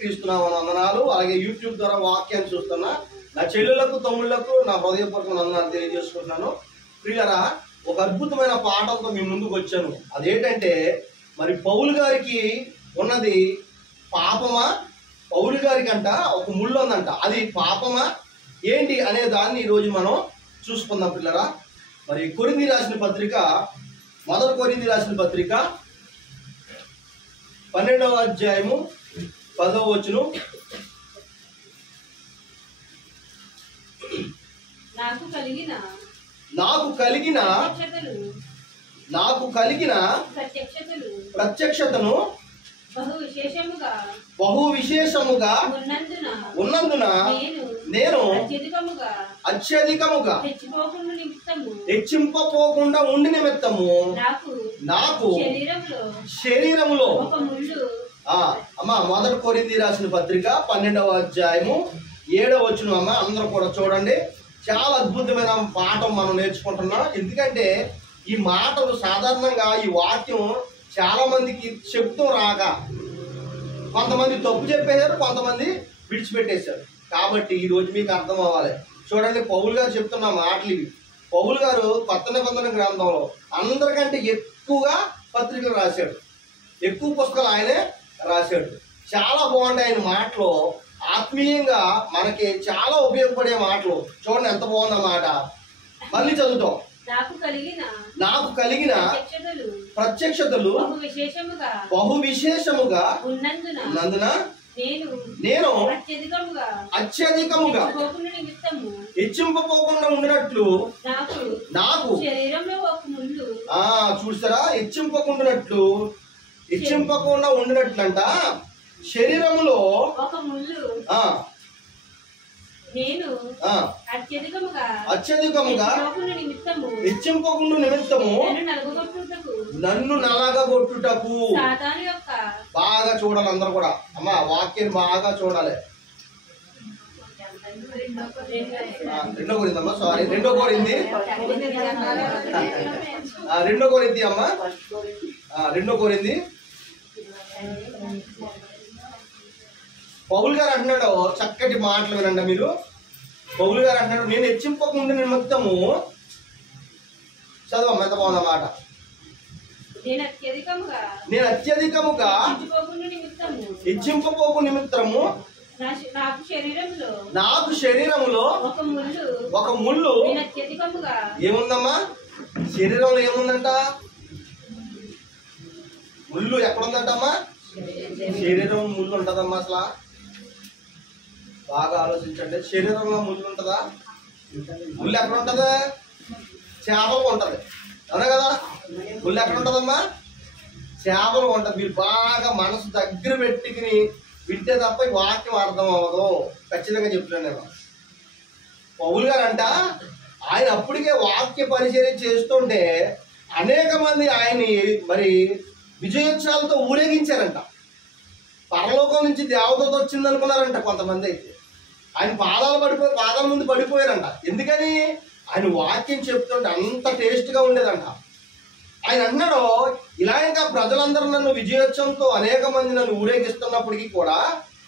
క్రీస్తునామమున వందనాలు. అలాగే యూట్యూబ్ ద్వారా వాక్యాన్ని చూస్తున్న నా చెల్లెలకు తమ్ముళ్లకు నా హృదయపూర్వక వందనాలు తెలియజేసుకుంటున్నాను. ప్రియులారా, ఒక అద్భుతమైన పాఠంతో మీ ముందుకు వచ్చాను. అదేంటంటే మరి పౌలు గారికి ఉన్నది పాపమా, పౌలు గారికి అంట ఒక ముళ్ళు ఉందంట, అది పాపమా ఏంటి అనే దాన్ని ఈరోజు మనం చూసుకుందాం. పిల్లరా, మరి కొరింథీ రాసిన పత్రిక, మొదటి కొరింథీ రాసిన పత్రిక 12వ అధ్యాయము 10వ వచనం. నాకు కలిగిన ప్రత్యక్షతను బహు విశేషముగా ఉన్నందున నేను అత్యధికముగా హెచ్చింపపోకుండా ఉండి నిమిత్తము నాకు శరీరములో అమ్మా మొదటి కొరింథీ రాసిన పత్రిక 12వ అధ్యాయము 7వ వచనం. అమ్మ అందరూ కూడా చూడండి, చాలా అద్భుతమైన పాఠం మనం నేర్చుకుంటున్నాం. ఎందుకంటే ఈ మాటలు సాధారణంగా ఈ వాక్యం చాలా మందికి చెప్తూ రాక కొంతమంది తప్పు చెప్పేశారు, కొంతమంది విడిచిపెట్టేశారు. కాబట్టి ఈ రోజు మీకు అర్థం అవ్వాలి. చూడండి, పౌలు గారు చెప్తున్న మాటలు ఇవి. పౌలు గారు కొత్త నిబంధన గ్రంథంలో అందరికంటే ఎక్కువగా పత్రికలు రాశాడు, ఎక్కువ పుస్తకాలు ఆయనే రాశాడు. చాలా బాగుంటాయి ఆయన మాటలు, ఆత్మీయంగా మనకి చాలా ఉపయోగపడే మాటలు. చూడండి ఎంత బాగుంది మాట. మళ్ళీ చదువుతాం. నాకు కలిగిన ప్రత్యక్షతలు బహు విశేషముగా ఉన్నందున నేను అత్యధికముగా హెచ్చింపపోకుండా ఉండినట్లు నాకు చూస్తారా, హెచ్చింపకుండా ఉండినట్లంట శరీరములో అత్యధికముగా హెచ్చింపకుండా నిమిత్తము నన్ను నలగగొట్టుటకు. బాగా చూడాలి అందరూ కూడా. అమ్మా వాక్యాన్ని బాగా చూడాలి. రెండో కొరింథీ అమ్మా, సారీ రెండో కొరింథీ అమ్మా, రెండో కొరింథీ. పౌలు గారు అంటున్నాడు, చక్కటి మాటలు వినండి మీరు. పౌలు గారు అంటున్నాడు, నేను హెచ్చింపకుండా నిమిత్తము, చదవమ్మా ఎంత బాగుంది మాట. నేను అత్యధికముగా హెచ్చింపపోకు నిమిత్తము నాకు శరీరములో ఒక ముళ్ళు ఏముందమ్మా, శరీరంలో ఏముందంట, ముళ్ళు ఎక్కడుందంటమ్మా, శరీరం ముళ్ళు ఉంటదమ్మా. అసలు బాగా ఆలోచించండి, శరీరంలో ముళ్ళు ఉంటుందా? ముళ్ళు ఎక్కడ ఉంటది? చేపలు ఉంటది, అవునా కదా? ముళ్ళు ఎక్కడ ఉంటదమ్మా? చేపలు ఉంటది. మీరు బాగా మనసు దగ్గర పెట్టుకుని వింటే తప్ప ఈ వాక్యం అర్థం అవ్వదు, ఖచ్చితంగా చెప్తున్నాను నేను. పౌలు గారు అంట ఆయన అప్పటికే వాక్య పరిచర్య చేస్తుంటే అనేక మంది ఆయన్ని మరి విజయోత్సవాలతో ఊరేగించారంట. పరలోకం నుంచి దేవదూత వచ్చింది అనుకున్నారంట కొంతమంది. అయితే ఆయన పాదాల ముందు పడిపోయారంట. ఎందుకని? ఆయన వాక్యం చెప్తుంటే అంత టేస్ట్గా ఉండేదంట. ఆయన అన్నాడు, ఇలా ఇంకా ప్రజలందరూ నన్ను విజయోత్సవంతో అనేక మంది నన్ను ఊరేగిస్తున్నప్పటికీ కూడా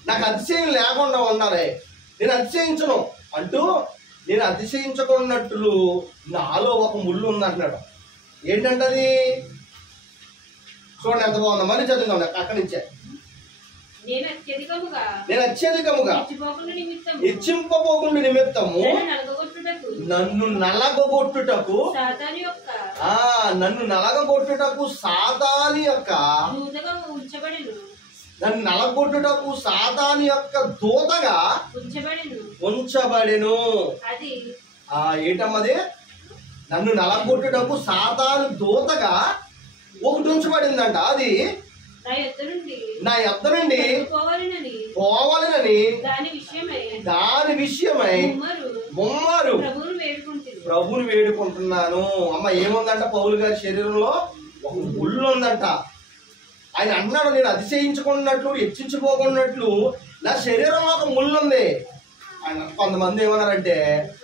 నాకు అతిశయం లేకుండా ఉండాలి, నేను అతిశయించను అంటూ, నేను అతిశయించుకున్నట్లు నాలో ఒక ముళ్ళు ఉంది అంటున్నాడు. ఏంటంటే అది చూడండి ఎంత బాగుందో. మళ్ళీ చదువుతాం అక్కడి నుంచే. నేను అత్యధికముగా హెచ్చింపపోకుండా నిమిత్తము నన్ను నలగొట్టుటకు సాతాని యొక్క దూతగా ఉంచబడెను. ఏంటమ్మది? నన్ను నలగొట్టుటకు సాతాను దూతగా ఒకటి ఉంచబడిందంట. అది నా యొద్ద నుండి పోవాలనని దాని విషయమై ముమ్మరు ప్రభువుని వేడుకుంటున్నాను. అమ్మ ఏముందంట? పౌలు గారి శరీరంలో ఒక ముళ్ళు ఉందంట. ఆయన అన్నాడు, నేను అతిశయించుకున్నట్లు హెచ్చించుకోకున్నట్లు నా శరీరంలో ఒక ముళ్ళు ఉంది. ఆయన కొంతమంది ఏమన్నారంటే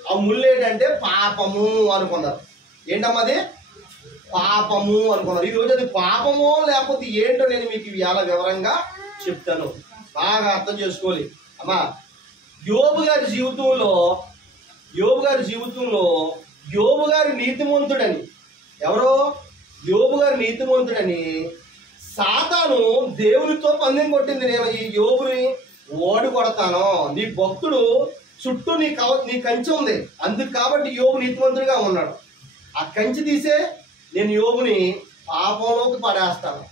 ఆ ముళ్ళు ఏంటంటే పాపము అనుకున్నారు. ఏంటమ్మా అది? పాపము అనుకున్నారు. ఈరోజు అది పాపమో లేకపోతే ఏంటో నేను మీకు ఇవాళ వివరంగా చెప్తాను. బాగా అర్థం చేసుకోవాలి అమ్మా. యోబు గారి జీవితంలో యోబు గారి నీతిమంతుడని, ఎవరో యోబు గారి నీతిమంతుడని సాతాను దేవునితో పందెం కొట్టింది. నేను ఈ యోబుని ఓడి కొడతాను, నీ భక్తుడు చుట్టూ నీ కంచె ఉంది, అందుకు కాబట్టి యోబు నీతిమంతుడిగా ఉన్నాడు. ఆ కంచె తీసే నేను యోబుని పాపంలోకి పడేస్తాను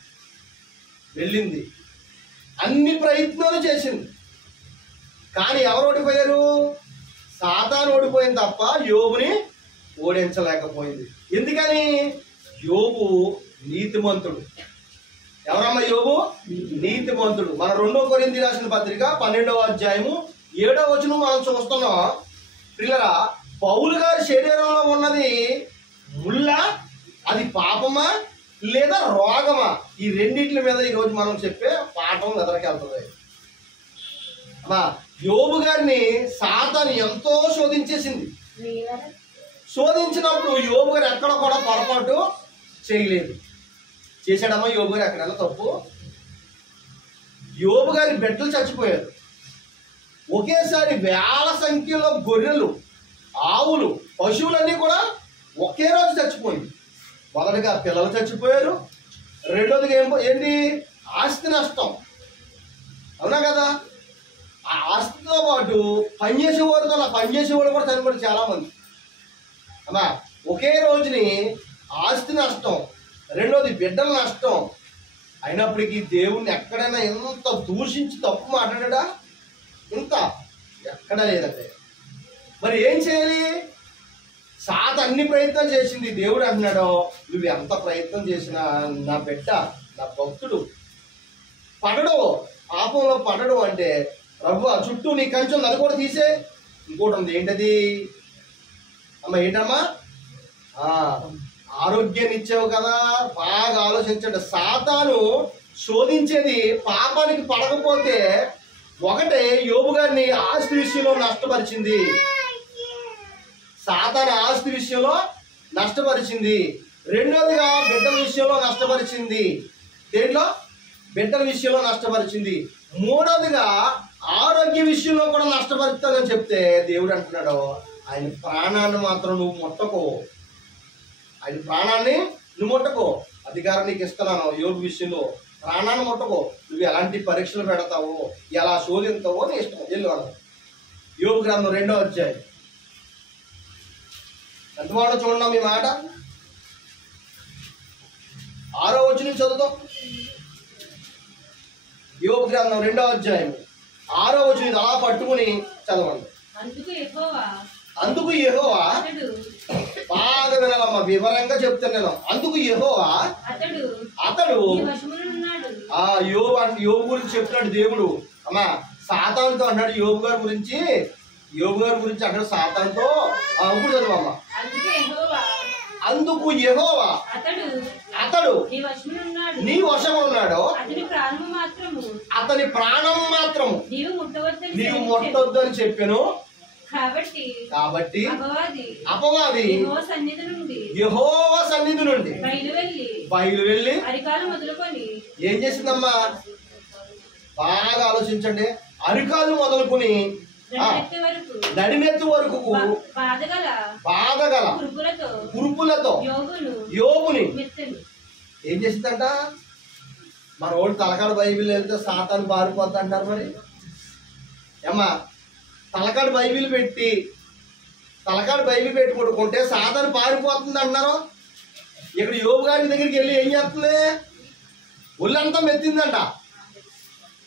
వెళ్ళింది. అన్ని ప్రయత్నాలు చేసింది, కానీ ఎవరు ఓడిపోయారు? సాతాను ఓడిపోయింది తప్ప యోబుని ఓడించలేకపోయింది. ఎందుకని? యోబు నీతిమంతుడు. ఎవరమ్మా యోబు? నీతిమంతుడు. మన 2 కొరింథీ రాసిన పత్రిక 12వ అధ్యాయము 7వ వచనం మనం చూస్తున్నాం. పిల్లరా, పౌలు గారి శరీరంలో ఉన్నది ముళ్ళ, అది పాపమా లేదా రోగమా? ఈ రెండింటి మీద ఈరోజు మనం చెప్పే పాఠం ఎదరికెళ్తుంది. అమ్మా, యోబు గారిని సాతాను ఎంతో శోధించేసింది. శోధించినప్పుడు యోబు గారు ఎక్కడ కూడా పొరపాటు చేయలేదు. చేశాడమ్మా యోబు గారు ఎక్కడైనా తప్పు? యోబు గారి బిడ్డలు చచ్చిపోయారు. ఒకేసారి వేల సంఖ్యలో గొర్రెలు, ఆవులు, పశువులన్నీ కూడా ఒకే రోజు చచ్చిపోయింది. మొదటిగా పిల్లలు చచ్చిపోయారు, రెండోదిగా ఏంటి? ఆస్తి నష్టం. అవునా కదా? ఆ ఆస్తితో పాటు పనిచేసేవాడు కూడా చనిపోయారు చాలా మంది. అమ్మా, ఒకే రోజుని ఆస్తి నష్టం, రెండోది బిడ్డల నష్టం. అయినప్పటికీ దేవుణ్ణి ఎక్కడైనా ఎంత దూషించి తప్పు మాట్లాడా? ఇంత ఎక్కడ లేదంటే మరి ఏం చేయాలి? సాత అన్ని ప్రయత్నాలు చేసింది. దేవుడు అంటున్నాడు, నువ్వు ఎంత ప్రయత్నం చేసినా నా బిడ్డ, నా భక్తుడు పడడు, పాపంలో పడడు అంటే ప్రభు చుట్టూ నీ కంచెం అది కూడా తీసే. ఇంకోటి ఉంది, ఏంటది అమ్మ? ఏంటమ్మా? ఆరోగ్యాన్ని ఇచ్చావు కదా. బాగా ఆలోచించండి. సాతాను శోధించేది పాపానికి పడకపోతే, ఒకటే యోబు గారిని ఆస్తి విషయంలో నష్టపరిచింది. సాతాను ఆస్తి విషయంలో నష్టపరిచింది. రెండోదిగా బిడ్డల విషయంలో నష్టపరిచింది. దేంట్లో? బిడ్డల విషయంలో నష్టపరిచింది. మూడోదిగా ఆరోగ్య విషయంలో కూడా నష్టపరుస్తానని చెప్తే దేవుడు అంటున్నాడు, ఆయన ప్రాణాన్ని మాత్రం నువ్వు ముట్టకో. ఆయన ప్రాణాన్ని నువ్వు ముట్టకో. అధికారం నీకు ఇస్తున్నాను. యోబు విషయంలో ప్రాణాన్ని ముట్టకో. నువ్వు ఎలాంటి పరీక్షలు పెడతావో, ఎలా శోధిస్తావో నీ ఇష్టం. వెళ్ళు అన్నాడు. యోబు గ్రంథం 2వ అధ్యాయం ఎంత మాట చూడండి మీ మాట. 6వ వచనం చదువుతాం. యోబు గ్రంథం 2వ అధ్యాయం 6వ వచనం అలా పట్టుకుని చదవండి. అందుకు యెహోవా బాగా వినాలమ్మా, వివరంగా చెప్తున్నాను. అందుకు యెహోవా అతడు యోబు గురించి చెప్తున్నాడు దేవుడు. అమ్మా, సాతానుతో అన్నాడు యోబు గారి గురించి అన్నాడు సాతానుతో. ఇప్పుడు చదువమ్మా. అందుకు యెహోవా అతడు నీ వశము ఉన్నాడు, అతని ప్రాణం మాత్రము నీవు ముట్టవద్దు అని చెప్పాను. కాబట్టి అపవాది యెహోవా సన్నిధి నుండి బయలువెళ్ళి ఏం చేసిందమ్మా? బాగా ఆలోచించండి. అరికాలు మొదలుకొని నడినెత్తి వరకు బాధగల కురుపులతో యోబుని ఏం చేసిందంట? మన ఓడి తలకాడు బైబిల్ వెళ్తే సాతాను పారిపోతా అంటారు. మరి ఏమ్మా, తలకాడు బైబిల్ పెట్టి కొడుకుంటే సాతాను పారిపోతుంది అంటున్నారు. ఇక్కడ యోబు గారి దగ్గరికి వెళ్ళి ఏం చేస్తుంది? ఒళ్ళంతా మెత్తిందంట.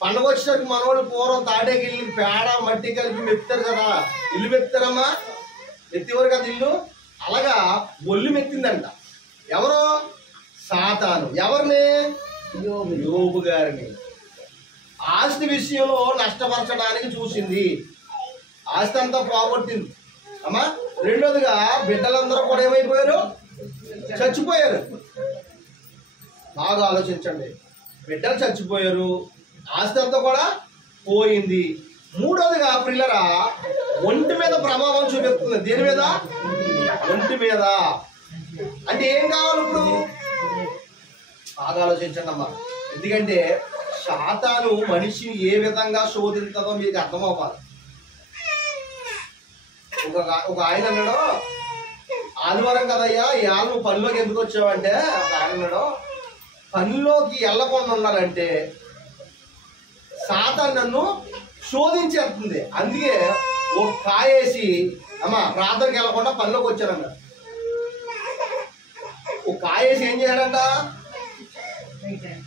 పండుగ వచ్చేసరికి మనవాళ్ళు పూర్వం తాటేకి వెళ్ళి పేడ మట్టి కలిపి మెత్తారు కదా, ఇల్లు మెత్తారమ్మా, మెత్తేవారు కదా ఇల్లు. అలాగా ఒళ్ళు మెత్తిందంట. ఎవరో? సాతాను. ఎవరిని? యోబు గారిని. ఆస్తి విషయంలో నష్టపరచడానికి చూసింది, ఆస్తి అంతా పోగొట్టింది అమ్మా. రెండోదిగా బిడ్డలందరూ కూడా ఏమైపోయారు? చచ్చిపోయారు. బాగా ఆలోచించండి. బిడ్డలు చచ్చిపోయారు, ఆస్తి అంతా కూడా పోయింది. మూడోదిగా పిల్లరా ఒంటి మీద ప్రభావం చూపిస్తుంది. దేని మీద? ఒంటి మీద. అంటే ఏం కావాలి ఇప్పుడు? బాగా ఆలోచించండి అమ్మా. ఎందుకంటే సాతాను మనిషిని ఏ విధంగా శోధించదో మీకు అర్థమవ్వాలి. ఒక ఆయన అన్నాడు, ఆదివారం కదయ్యా ఇవాళ నువ్వు పనిలోకి ఎందుకు వచ్చావంటే, ఒక ఆయన అన్నాడు, పనిలోకి వెళ్ళకుండా ఉండాలంటే సాతాను నన్ను శోధించేస్తుంది, అందుకే ఒక కాయేసి అమ్మా ప్రార్థనకి వెళ్ళకుండా పనిలోకి వచ్చానంట. ఒక కాయేసి ఏం చేయాలంట,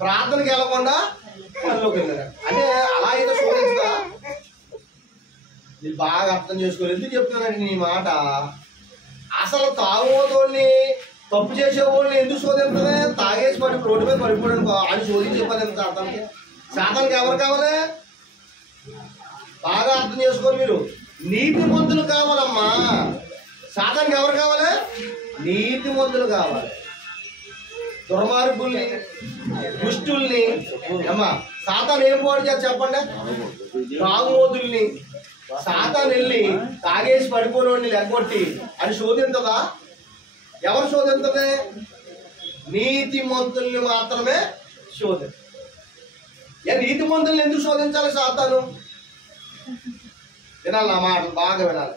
ప్రార్థనకి వెళ్ళకుండా పనిలోకి వెళ్ళాడు. అంటే అలా అయితే శోధించదా? మీరు బాగా అర్థం చేసుకోవాలి. ఎందుకు చెప్తున్నానండి నీ మాట, అసలు తాగుబోతోళ్ళని తప్పు చేసేవాళ్ళని ఎందుకు శోధిస్తుంది? తాగేసి రోడ్డు మీద పడిపోయాడు అని శోధించే పని ఎంత అర్థానికి? శాతానికి ఎవరు కావాలి? బాగా అర్థం చేసుకోవాలి మీరు. నీతిమంతులు కావాలమ్మా. శాతానికి ఎవరు కావాలి? నీతిమంతులు కావాలి. దుర్మార్గుల్ని, దుష్టుల్ని అమ్మా సాతాను ఏం పోటీ చేసి చెప్పండి? తాగుబోతుల్ని సాతాను వెళ్ళి తాగేసి పడిపోయినోడిని లెగ్గొట్టి అని శోధించదా? ఎవరు శోధించదే? నీతిమంతుల్ని మాత్రమే శోధించ. నీతిమంతుల్ని ఎందుకు శోధించాలి సాతాను? వినాలి నా మాటలు బాగా వినాలి.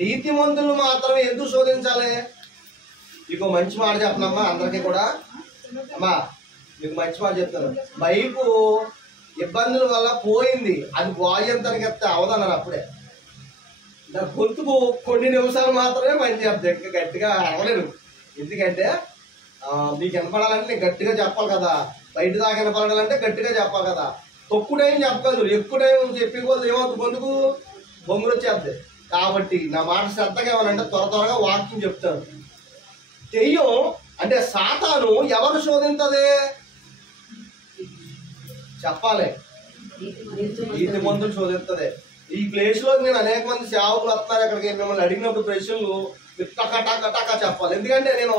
నీతిమంతులు మాత్రమే ఎందుకు శోధించాలి? మీకు మంచి మాట చెప్తానమ్మా అందరికీ కూడా. అమ్మా మీకు మంచి మాట చెప్తాను. బైకు ఇబ్బందుల వల్ల పోయింది, అది బాగేంతనికి ఎత్తే అవదన్నారు. అప్పుడే నా గొంతుకు కొన్ని నిమిషాలు మాత్రమే పని చెప్తాను, ఇంకా గట్టిగా అరవలేను. ఎందుకంటే మీకు వినపడాలంటే నేను గట్టిగా చెప్పాలి కదా, బయట దాకా వినపడాలంటే గట్టిగా చెప్పాలి కదా. తక్కువ టైం చెప్పగలరు, ఎక్కువ టైం చెప్పి కొద్ది ఏమవుతుంది, గొంతుకు బొంగులు వచ్చేద్ది. కాబట్టి నా మాట శ్రద్ధగా ఏమనంటే త్వరగా వాక్యం చెప్తాను. దెయ్యం అంటే సాతాను ఎవరు శోధించదే? చెప్పాలి, నీతిమంతులు శోధిస్తుంది. ఈ ప్లేస్ లో నేను అనేక మంది సేవకులు వస్తున్నారు అక్కడికి, మిమ్మల్ని అడిగినప్పుడు ప్రశ్నలు టకా చెప్పాలి. ఎందుకంటే నేను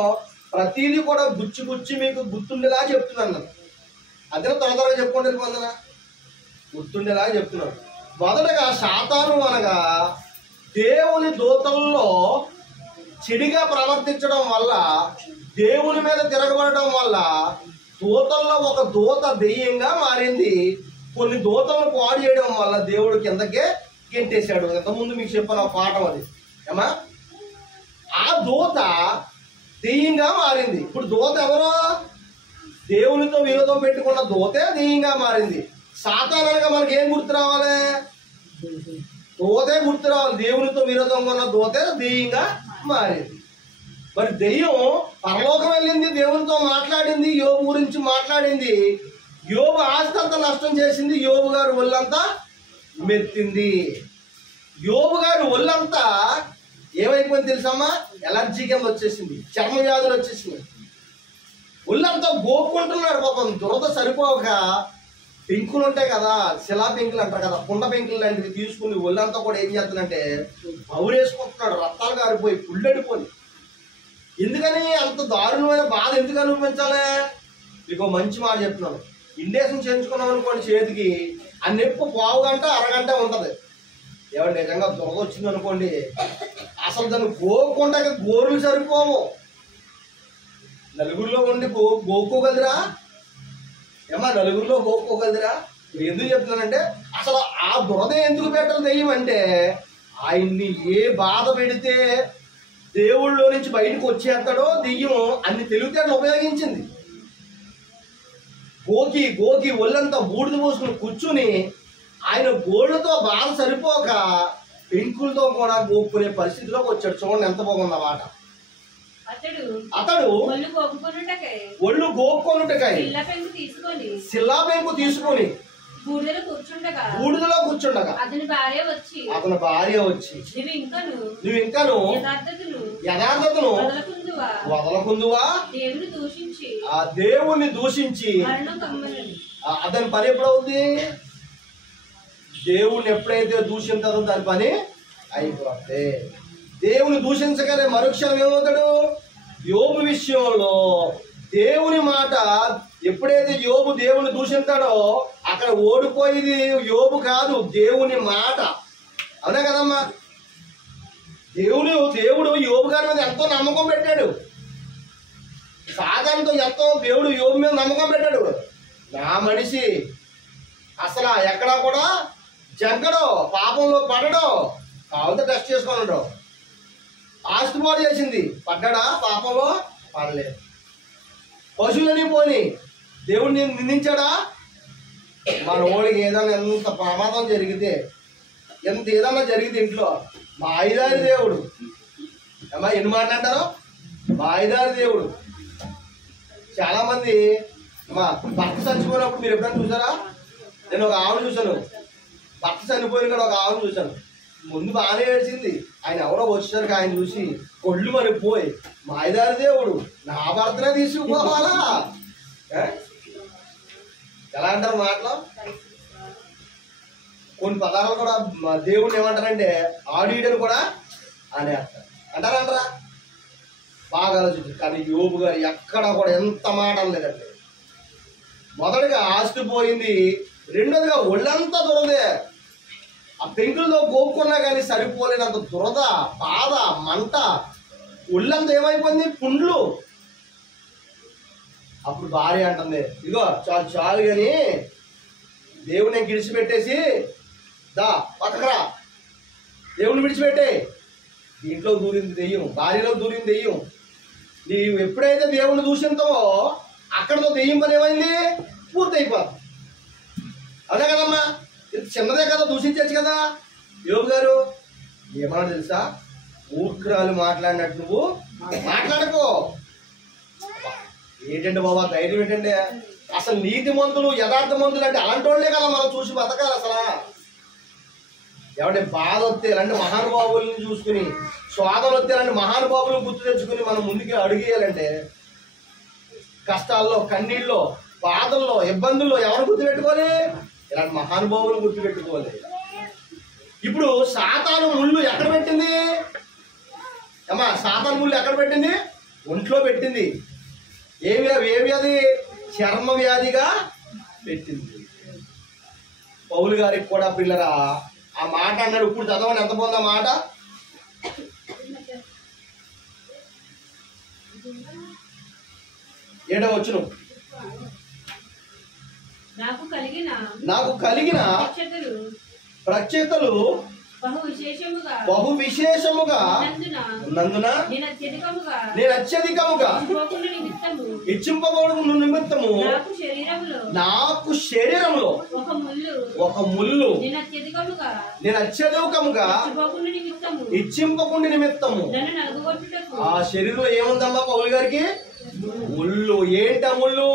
ప్రతిదీ కూడా గుచ్చి మీకు గుర్తుండేలా చెప్తున్నాను. అదే త్వరగా చెప్పుకుంటే పొందనా గుర్తుండేలా చెప్తున్నాను. మొదటగా సాతాను అనగా దేవుని దూతల్లో చెడుగా ప్రవర్తించడం వల్ల, దేవుని మీద తిరగబడటం వల్ల దూతల్లో ఒక దూత దెయ్యంగా మారింది. కొన్ని దూతలను పాడు చేయడం వల్ల దేవుడు కిందకే గెంటేశాడు. ఇంతకుముందు మీకు చెప్పిన పాఠం అది ఏమా. ఆ దూత దెయ్యంగా మారింది. ఇప్పుడు దూత ఎవరో? దేవునితో విరోధం పెట్టుకున్న దూతే దెయ్యంగా మారింది. సాతానుగా మనకి ఏం గుర్తు రావాలి? దూతే గుర్తు రావాలి. దేవునితో విరోధంగా ఉన్న దూతే దెయ్యంగా మారింది. మరి దెయ్యం పరలోకం వెళ్ళింది, దేవునితో మాట్లాడింది, యోబు గురించి మాట్లాడింది. యోబు ఆస్తి అంతా నష్టం చేసింది, యోబు గారు ఒళ్ళంతా మెత్తింది. యోబు గారు ఒళ్ళంతా ఏమైపోయింది తెలుసమ్మా? ఎలర్జీ కింద వచ్చేసింది, చర్మ వ్యాధులు వచ్చేసింది. ఒళ్ళంతా గోపుకుంటున్నాడు పాపం. దురద సరిపోక పెంకులు ఉంటాయి కదా, శిలా పెంకులు అంటారు కదా, కుండ పెంకులు లాంటివి తీసుకుని ఒళ్ళంతా కూడా ఏం చేస్తానంటే పౌరేసుకుంటున్నాడు, రక్తాలు కారిపోయి పుల్లడిపోయి. ఎందుకని అంత దారుణమైన బాధ ఎందుకు అనిపించాలి? మీకు మంచి మాట చెప్తున్నాను. ఇండేషన్ చేయించుకున్నాం అనుకోండి, చేతికి ఆ నొప్పి పావుగంట అరగంట ఉంటుంది. ఏమంటే నిజంగా దురద వచ్చింది అనుకోండి, అసలు దాన్ని గోకుండా గోరులు సరిపోవు. నలుగురిలో ఉండి గోక్కోగలరా ఏమా? నలుగురిలో గోక్కోగలరా? ఎందుకు చెప్తున్నానంటే అసలు ఆ దురద ఎందుకు పెట్టాలి దెయ్యం అంటే, ఆయన్ని ఏ బాధ పెడితే దేవుళ్ళలో నుంచి బయటకు వచ్చేస్తాడో దెయ్యం అన్ని తెలివితేటలు ఉపయోగించింది. గోకి ఒళ్ళంతా బూడిద పోసుకుని కూర్చుని ఆయన గోళ్ళతో బాధ సరిపోక పెంకులతో కూడా గోక్కునే పరిస్థితిలోకి వచ్చాడు. చూడండి ఎంత బాగుందన్నమాట. అతడు ఒళ్ళు గోక్కొనుటకై సిల్లా పెంకు తీసుకొని బూడిదలో కూర్చుండగా అతని భార్య వచ్చి నువ్వు ఇంకాను యథార్థతను వదలకుందువా? ఆ దేవుణ్ణి దూషించి అతని పని ఎప్పుడవుతుంది? దేవుణ్ణి ఎప్పుడైతే దూషించారో దాని పని అయిపోతే. దేవుని దూషించగానే మరుక్షణం ఏమవుతాడు? యోబు విషయంలో దేవుని మాట ఎప్పుడైతే యోబు దేవుని దూషించాడో అక్కడ ఓడిపోయేది యోబు కాదు, దేవుని మాట. అవునా కదమ్మా? దేవుడు యోబు గారి మీద ఎంతో నమ్మకం పెట్టాడు. సాతానుతో ఎంతో దేవుడు యోబు మీద నమ్మకం పెట్టాడు. నా మనిషి అసలు ఎక్కడా కూడా జగ్గడో, పాపంలో పడడో, కావాలంటే టెస్ట్ చేసుకున్నాడు. ఆస్తి పాడు చేసింది, పడ్డా? పాపంలో పడలేదు. పశువులని పోని దేవుడిని నిందించాడా? మన ఓడికి ఏదైనా ఎంత ప్రమాదం జరిగితే, ఎంత ఏదన్నా జరిగితే ఇంట్లో మాయిదారి దేవుడు. అమ్మా ఎన్ని మాట్లాడతారో, మాయిదారి దేవుడు. చాలా మంది అమ్మా భర్త చచ్చిపోయినప్పుడు మీరు ఎప్పుడైనా చూసారా? నేను ఒక ఆవును చూశాను, భర్త చనిపోయిన కూడా ఒక ఆవును చూశాను. ముందు బాగానే ఏడ్చింది, ఆయన ఎవరో వచ్చేసరికి ఆయన చూసి కొళ్ళు మరిపోయి, మాయిదారి దేవుడు నా భర్తనే తీసుకుపోవాలా? ఎలా అంటారు మాటలు? కొన్ని పదాలు కూడా దేవుడిని ఏమంటారంటే ఆడియని కూడా అనేస్తారు. అంటారా? బాగా ఆలోచించారు. కానీ యోబు గారు ఎక్కడ కూడా ఎంత మాట లేదండి. మొదటిగా ఆస్తి పోయింది, రెండోదిగా ఒళ్ళంతా దురదే. ఆ పెంకులతో గోపుకున్నా కానీ సరిపోలేనంత దురద, బాధ, మంట, ఒళ్ళంతా ఏమైపోయింది? పుండ్లు. అప్పుడు భార్య అంటుంది, ఇదిగో చాలు చాలు కానీ దేవుడిని విడిచిపెట్టేసి దా పక్కరా, దేవుని విడిచిపెట్టే. దీంట్లో దూరింది దెయ్యం, భార్యలో దూరింది దెయ్యం. నీవు ఎప్పుడైతే దేవుని దూషింతావో అక్కడతో దెయ్యం పని ఏమైంది? పూర్తి అయిపోతుంది. అదే కదమ్మా, చిన్నదే కదా, దూషించచ్చు కదా. యోబు గారు ఏమన్నా తెలుసా? మూర్ఖురాలు మాట్లాడినట్టు నువ్వు మాట్లాడుకో. ఏంటంటే బాబా ధైర్యం ఏంటంటే, అసలు నీతిమంతులు యథార్థమంతులు అంటే అలాంటి వాళ్ళే కదా మనం చూసి బతకాలి. అసలు ఎవరి బాధ వస్తే ఇలాంటి మహానుభావుల్ని చూసుకుని, స్వాదలు వస్తే ఇలాంటి మహానుభావులను గుర్తు తెచ్చుకుని మనం ముందుకి అడుగేయాలంటే, కష్టాల్లో, కన్నీళ్ళలో, బాధల్లో, ఇబ్బందుల్లో ఎవరు గుర్తుపెట్టుకోవాలి? ఇలాంటి మహానుభావులు గుర్తుపెట్టుకోవాలి. ఇప్పుడు సాతాను ముళ్ళు ఎక్కడ పెట్టింది అమ్మా? సాతాను ముళ్ళు ఎక్కడ పెట్టింది? ఒంట్లో పెట్టింది. ఏమి అది? చర్మ వ్యాధిగా పెట్టింది. పౌలు గారికి కూడా పిల్లరా ఆ మాట అన్నాడు. ఇప్పుడు చదవండి ఎంత బాగుంది ఆ మాట. ఏడవచ్చును. నాకు కలిగిన ప్రత్యేకతలు బహు విశేషముగా నందున నేను అత్యధికముగా ఇచ్చింపబడు నిమిత్తము నాకు శరీరంలో ఒక ముళ్ళు నేను అత్యధికముగా ఇచ్చింపకుండా నిమిత్తము. ఆ శరీరంలో ఏముందమ్మా పౌలు గారికి? ముళ్ళు. ఏంట ముళ్ళు?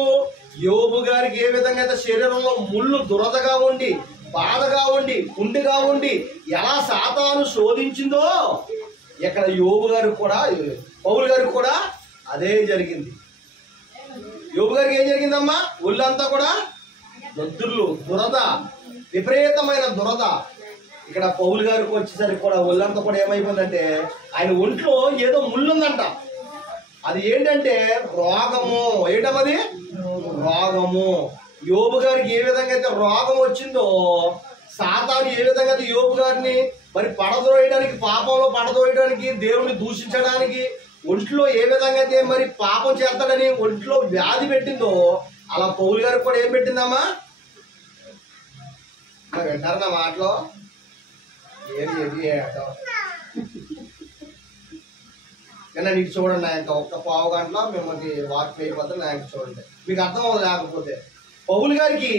యోబు గారికి ఏ విధంగా అయితే శరీరంలో ముళ్ళు దురదగా ఉండి, బాధగా ఉండి, పుండిగా ఉండి ఎలా సాతాను శోధించిందో, ఇక్కడ యోబు గారికి కూడా, పౌలు గారికి కూడా అదే జరిగింది. యోబు గారికి ఏం జరిగిందమ్మా? ఒళ్ళంతా కూడా దద్దుర్లు, దురద, విపరీతమైన దురద. ఇక్కడ పౌలు గారికి వచ్చేసరికి కూడా ఒళ్ళంతా కూడా ఏమైపోయిందంటే, ఆయన ఒంట్లో ఏదో ముళ్ళుందంట. అది ఏంటంటే రోగము. ఏంటమ్మది? రోగము. యోబు గారికి ఏ విధంగా అయితే రోగం వచ్చిందో, సాతాను ఏ విధంగా అయితే యోబు గారిని మరి పడదోయడానికి, పాపంలో పడదోయడానికి, దేవుని దూషించడానికి, ఒంట్లో ఏ విధంగా అయితే మరి పాపం చేస్తాడని ఒంట్లో వ్యాధి పెట్టిందో, అలా పౌలు గారికి కూడా ఏం పెట్టిందమ్మా? వింటారు నా మాటలో? కానీ నీకు చూడండి, నా యొక్క ఒక్క పావు గంటలో మిమ్మల్ని వాక్ అయిపోతుంది. నా యొక్క చూడండి, మీకు అర్థం అవ్వదు. లేకపోతే పౌలు గారికి,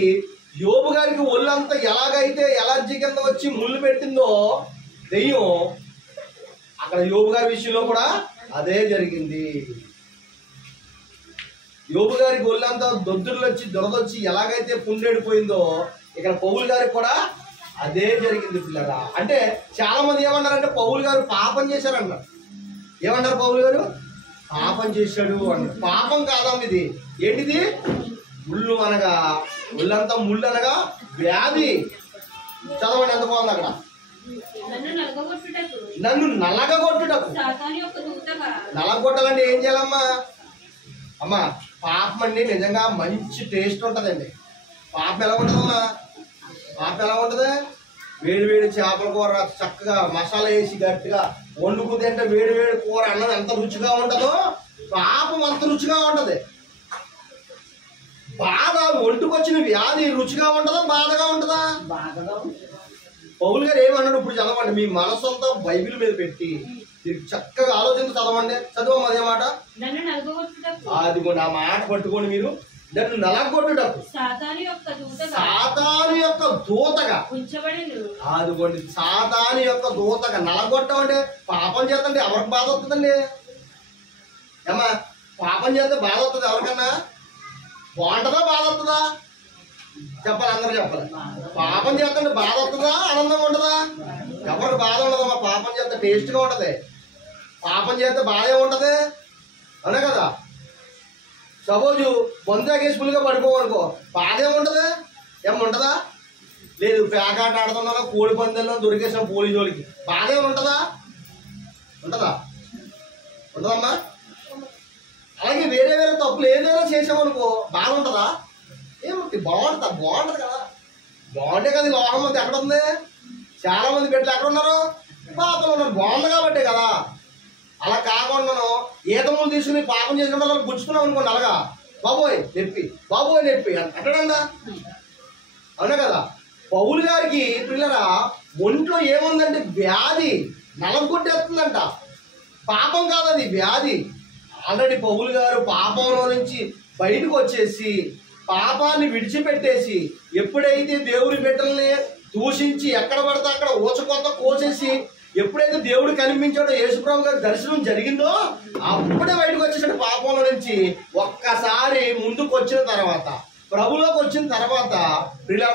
యోబు గారికి ఒళ్ళంతా ఎలాగైతే ఎలర్జీ కింద వచ్చి ముళ్ళు పెట్టిందో దెయ్యం, అక్కడ యోబు గారి విషయంలో కూడా అదే జరిగింది. యోబు గారికి ఒళ్ళంతా దొద్దుర్లు వచ్చి, దురదొచ్చి ఎలాగైతే పుండెడిపోయిందో, ఇక్కడ పౌలు గారికి కూడా అదే జరిగింది పిల్లరా. అంటే చాలా మంది ఏమన్నారంటే పౌలు గారు పాపం చేశారన్నారు. ఏమన్నారు? పౌలు గారు పాపం చేశాడు అన్నారు. పాపం కాదమ్మ, ఇది ఏంటిది? ముళ్ళు అనగా, ముళ్ళంతా ముళ్ళు అనగా వ్యాధి. చదవండి ఎంత బాగుంది అక్కడ. నన్ను నలగగొట్టుటకు. నలగొట్టాలంటే ఏం చేయాలమ్మా? అమ్మా పాపం అండి నిజంగా మంచి టేస్ట్ ఉంటుందండి. పాపం ఎలా ఉంటుందమ్మా? పాపం ఎలా ఉంటుంది? వేడి వేడి చేపల కూర చక్కగా మసాలా వేసి గట్టిగా వండుకుంది అంటే వేడి వేడి కూర అన్నం ఎంత రుచిగా ఉంటుందో పాపం అంత రుచిగా ఉంటుంది. బాధ, ఒంటికొచ్చిన వ్యాధి రుచిగా ఉంటుందా బాధగా ఉంటుందా? పౌలు గారు ఏమన్నాడు ఇప్పుడు చదవండి. మీ మనసంతా బైబిల్ మీద పెట్టి చక్కగా ఆలోచన చదవండి. చదవం అదే మాట. అది నా మాట పట్టుకోండి. మీరు నన్ను నలగొట్టుటకు సాతాను యొక్క దూతగా అదిగోండి. సాతాను యొక్క దూతగా నలగొట్టం అంటే పాపం చేద్దండి. ఎవరికి బాధ వస్తుందండి? ఏమా పాపం చేస్తే బాధ వస్తుంది ఎవరికన్నా? బాగుంటుందా బాధ వస్తుందా? చెప్పాలి, అందరూ చెప్పాలి. పాపం చేస్తుంటే బాధ వస్తుందా ఆనందంగా ఉంటుందా? ఎవరికి బాధ ఉండదమ్మా. పాపం చేస్తే టేస్ట్గా ఉంటుంది. పాపం చేస్తే బాధ ఏముంటది? అవునా కదా? సపోజు బొంతాకేసి ఫుల్గా పడిపోవనుకో బాధ ఏముంటది? ఏముంటుందా? లేదు. పేకాట ఆడుతున్నా కోడి పందెల్లో దొరికేసాం పోలీసు వాళ్ళకి బాధ ఏమి ఉంటుందా? ఉంటుందా? ఉంటుందమ్మా. అలాగే వేరే వేరే తప్పులు ఏదైనా చేసామనుకో బాధ ఉంటుందా? ఏముంటుంది? బాగుంటుంది కదా. బాగుంటే కదా లోహం అంతా ఎక్కడ ఉంది? చాలా మంది పెట్టి ఎక్కడ ఉన్నారు? పాపలు ఉన్నారు. బాగుంది కాబట్టే కదా. అలా కాకుండా ఈతములు తీసుకుని పాపం చేసిన వాళ్ళు గుచ్చుకున్నాం అనుకోండి. అలాగా బాబోయ్ నొప్పి అంటాడండా. అవునా కదా? పౌలు గారికి పిల్లరా ఒంట్లో ఏముందంటే వ్యాధి నలగొట్టేస్తుందంట. పాపం కాదది, వ్యాధి. ఆల్రెడీ పౌలు గారు పాపంలో నుంచి బయటకు వచ్చేసి పాపాన్ని విడిచిపెట్టేసి ఎప్పుడైతే దేవుడి బిడ్డల్ని దూషించి ఎక్కడ పడితే అక్కడ ఊచకొత్త కోసేసి ఎప్పుడైతే దేవుడు కనిపించాడో, యేసుప్రభు గారి దర్శనం జరిగిందో అప్పుడే బయటకు వచ్చేసాడు పాపంలో నుంచి. ఒక్కసారి ముందుకు వచ్చిన తర్వాత, ప్రభులోకి వచ్చిన తర్వాత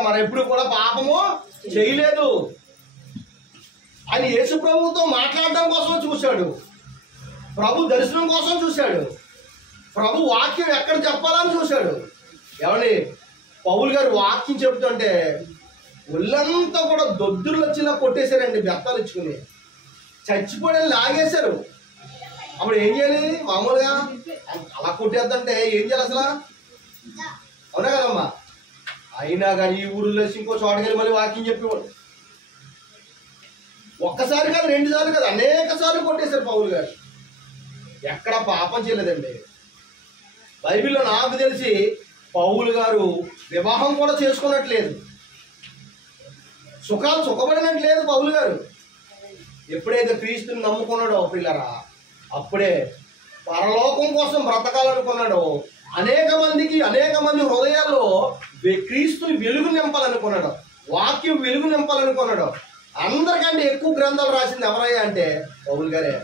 మనం ఎప్పుడు కూడా పాపము చేయలేదు. ఆయన యేసుప్రభుతో మాట్లాడడం కోసం చూశాడు. ప్రభు దర్శనం కోసం చూశాడు. ప్రభు వాక్యం ఎక్కడ చెప్పాలని చూశాడు. ఏమండి పౌలు గారు వాక్యం చెబుతుంటే ఒళ్ళంతా కూడా దొద్దులు వచ్చిలా కొట్టేశారండి. బెత్తాలు ఇచ్చుకుని చచ్చిపోయి లాగేశారు. అప్పుడు ఏం చేయాలి? మామూలుగా అలా కొట్టేద్దంటే ఏం చేయాలి అసలు? అవునా కదమ్మా? అయినా కానీ ఈ ఊరిలో ఇంకో చోటకెళ్ళి మళ్ళీ వాక్యం చెప్పేవాడు. ఒక్కసారి కాదు, 2 సార్లు కాదు, అనేక సార్లు కొట్టేశారు పౌలు గారు. ఎక్కడ పాపం చేయలేదండి. బైబిల్లో నాకు తెలిసి పౌలు గారు వివాహం కూడా చేసుకున్నట్లేదు. సుఖపడినట్లేదు పౌలు గారు. ఎప్పుడైతే క్రీస్తుని నమ్ముకున్నాడో పిల్లరా అప్పుడే పరలోకం కోసం బ్రతకాలనుకున్నాడో, అనేక మంది హృదయాల్లో క్రీస్తుని వెలుగు నింపాలనుకున్నాడు, వాక్యం వెలుగు నింపాలనుకున్నాడు. అందరికంటే ఎక్కువ గ్రంథాలు రాసింది ఎవరయ్యా అంటే పౌలు గారే.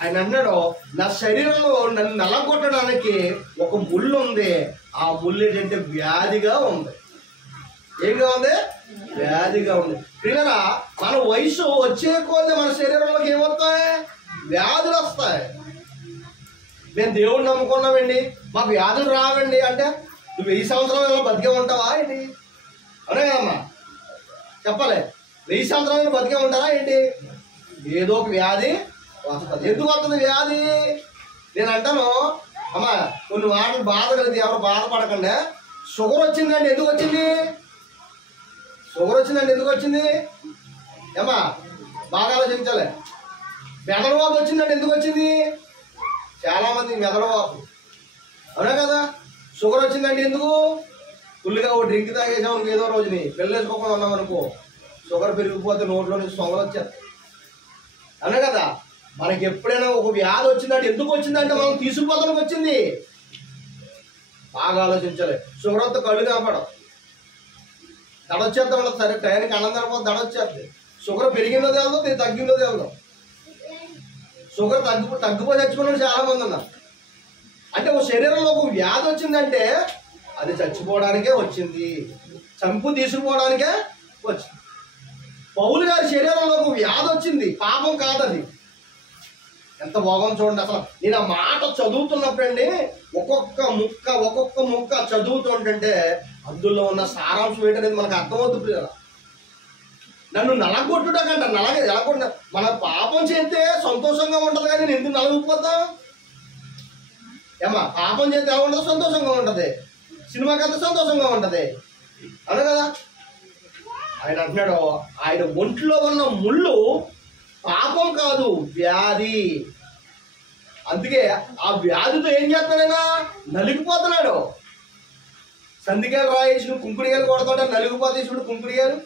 ఆయన అన్నాడు, నా శరీరంలో నన్ను నలగొట్టడానికి ఒక ముళ్ళు ఉంది. ఆ ముళ్ళు ఏంటంటే వ్యాధిగా ఉంది. ఏంగా ఉంది? వ్యాధిగా ఉంది. పిల్లరా మన వయసు వచ్చే కొద్దీ మన శరీరంలోకి ఏమొస్తాయి? వ్యాధులు వస్తాయి. మేము దేవుడిని నమ్ముకున్నామండి, మాకు వ్యాధులు రావండి అంటే నువ్వు 1000 సంవత్సరాలు బతికే ఉంటావా ఏంటి? అవునా కదమ్మా? చెప్పలే. 1000 సంవత్సరాలు బతికే ఉంటారా ఏంటి? ఏదో ఒక వ్యాధి వస్తుంది. ఎందుకు వస్తుంది వ్యాధి? నేను అంటాను అమ్మా, కొన్ని మాటలు బాధ కలిగి ఎవరు బాధపడకండి. షుగర్ వచ్చిందండి, ఎందుకు వచ్చింది? ఎందుకు వచ్చింది? ఏమా బాగా ఆలోచించాలి. మెదడువాపు వచ్చిందంటే ఎందుకు వచ్చింది? చాలా మంది మెదడువాపు. అవునా కదా? షుగర్ వచ్చిందంటే ఎందుకు? ఫుల్గా ఓ డ్రింక్ తాగేసాం ఏదో రోజుని పెళ్ళేసుకోకుండా ఉన్నాం అనుకో, షుగర్ పెరిగిపోతే నోట్లో నుంచి సొంగలు వచ్చేస్తాయి. అవునా కదా? మనకి ఎప్పుడైనా ఒక వ్యాధి వచ్చిందంటే ఎందుకు వచ్చిందంటే మనం తీసుకుపోతానికి వచ్చింది. బాగా ఆలోచించాలి. షుగర్ అంతా కళ్ళు కాపాడం, దడొచ్చేద్దాం ఉండదు. సరే టైంకి అన్నం తినకపోతే దడొచ్చేద్ది. షుగర్ పెరిగిందో తెలదు, తగ్గిందో తెలదు. షుగర్ తగ్గిపోయి చచ్చిపోయిన చాలా మంది ఉన్నారు. అంటే ఒక శరీరంలో ఒక వ్యాధి వచ్చిందంటే అది చచ్చిపోవడానికే వచ్చింది, చంపు తీసుకుపోవడానికే వచ్చింది. పౌలు గారి శరీరంలో ఒక వ్యాధి వచ్చింది, పాపం కాదది. ఎంత భోగం చూడండి. అసలు నేను ఆ మాట చదువుతున్నప్పుడండి ఒక్కొక్క ముక్క చదువుతుంటే అందులో ఉన్న సారాంశం ఏంటనేది మనకు అర్థమవుతుంది కదా. నన్ను నలగొట్టుటకంట నలగొట్ట మన పాపం చేస్తే సంతోషంగా ఉంటుంది కానీ నేను ఎందుకు నలగొట్టుకోద్దాం? ఏమా పాపం చేస్తే ఎలా ఉంటుంది? సంతోషంగా ఉంటుంది. సినిమాకి అంత సంతోషంగా ఉంటుంది. అవును కదా? ఆయన అంటున్నాడు, ఆయన ఒంట్లో ఉన్న ముళ్ళు పాపం కాదు, వ్యాధి. అందుకే ఆ వ్యాధితో ఏం చేస్తాడైనా నలిగిపోతున్నాడు. సందికాయలు రాయేసి నువ్వు కుంకుడికాయలు కొడతాడ నలిగిపోతాయి చూడు. కుంకుడికాయలు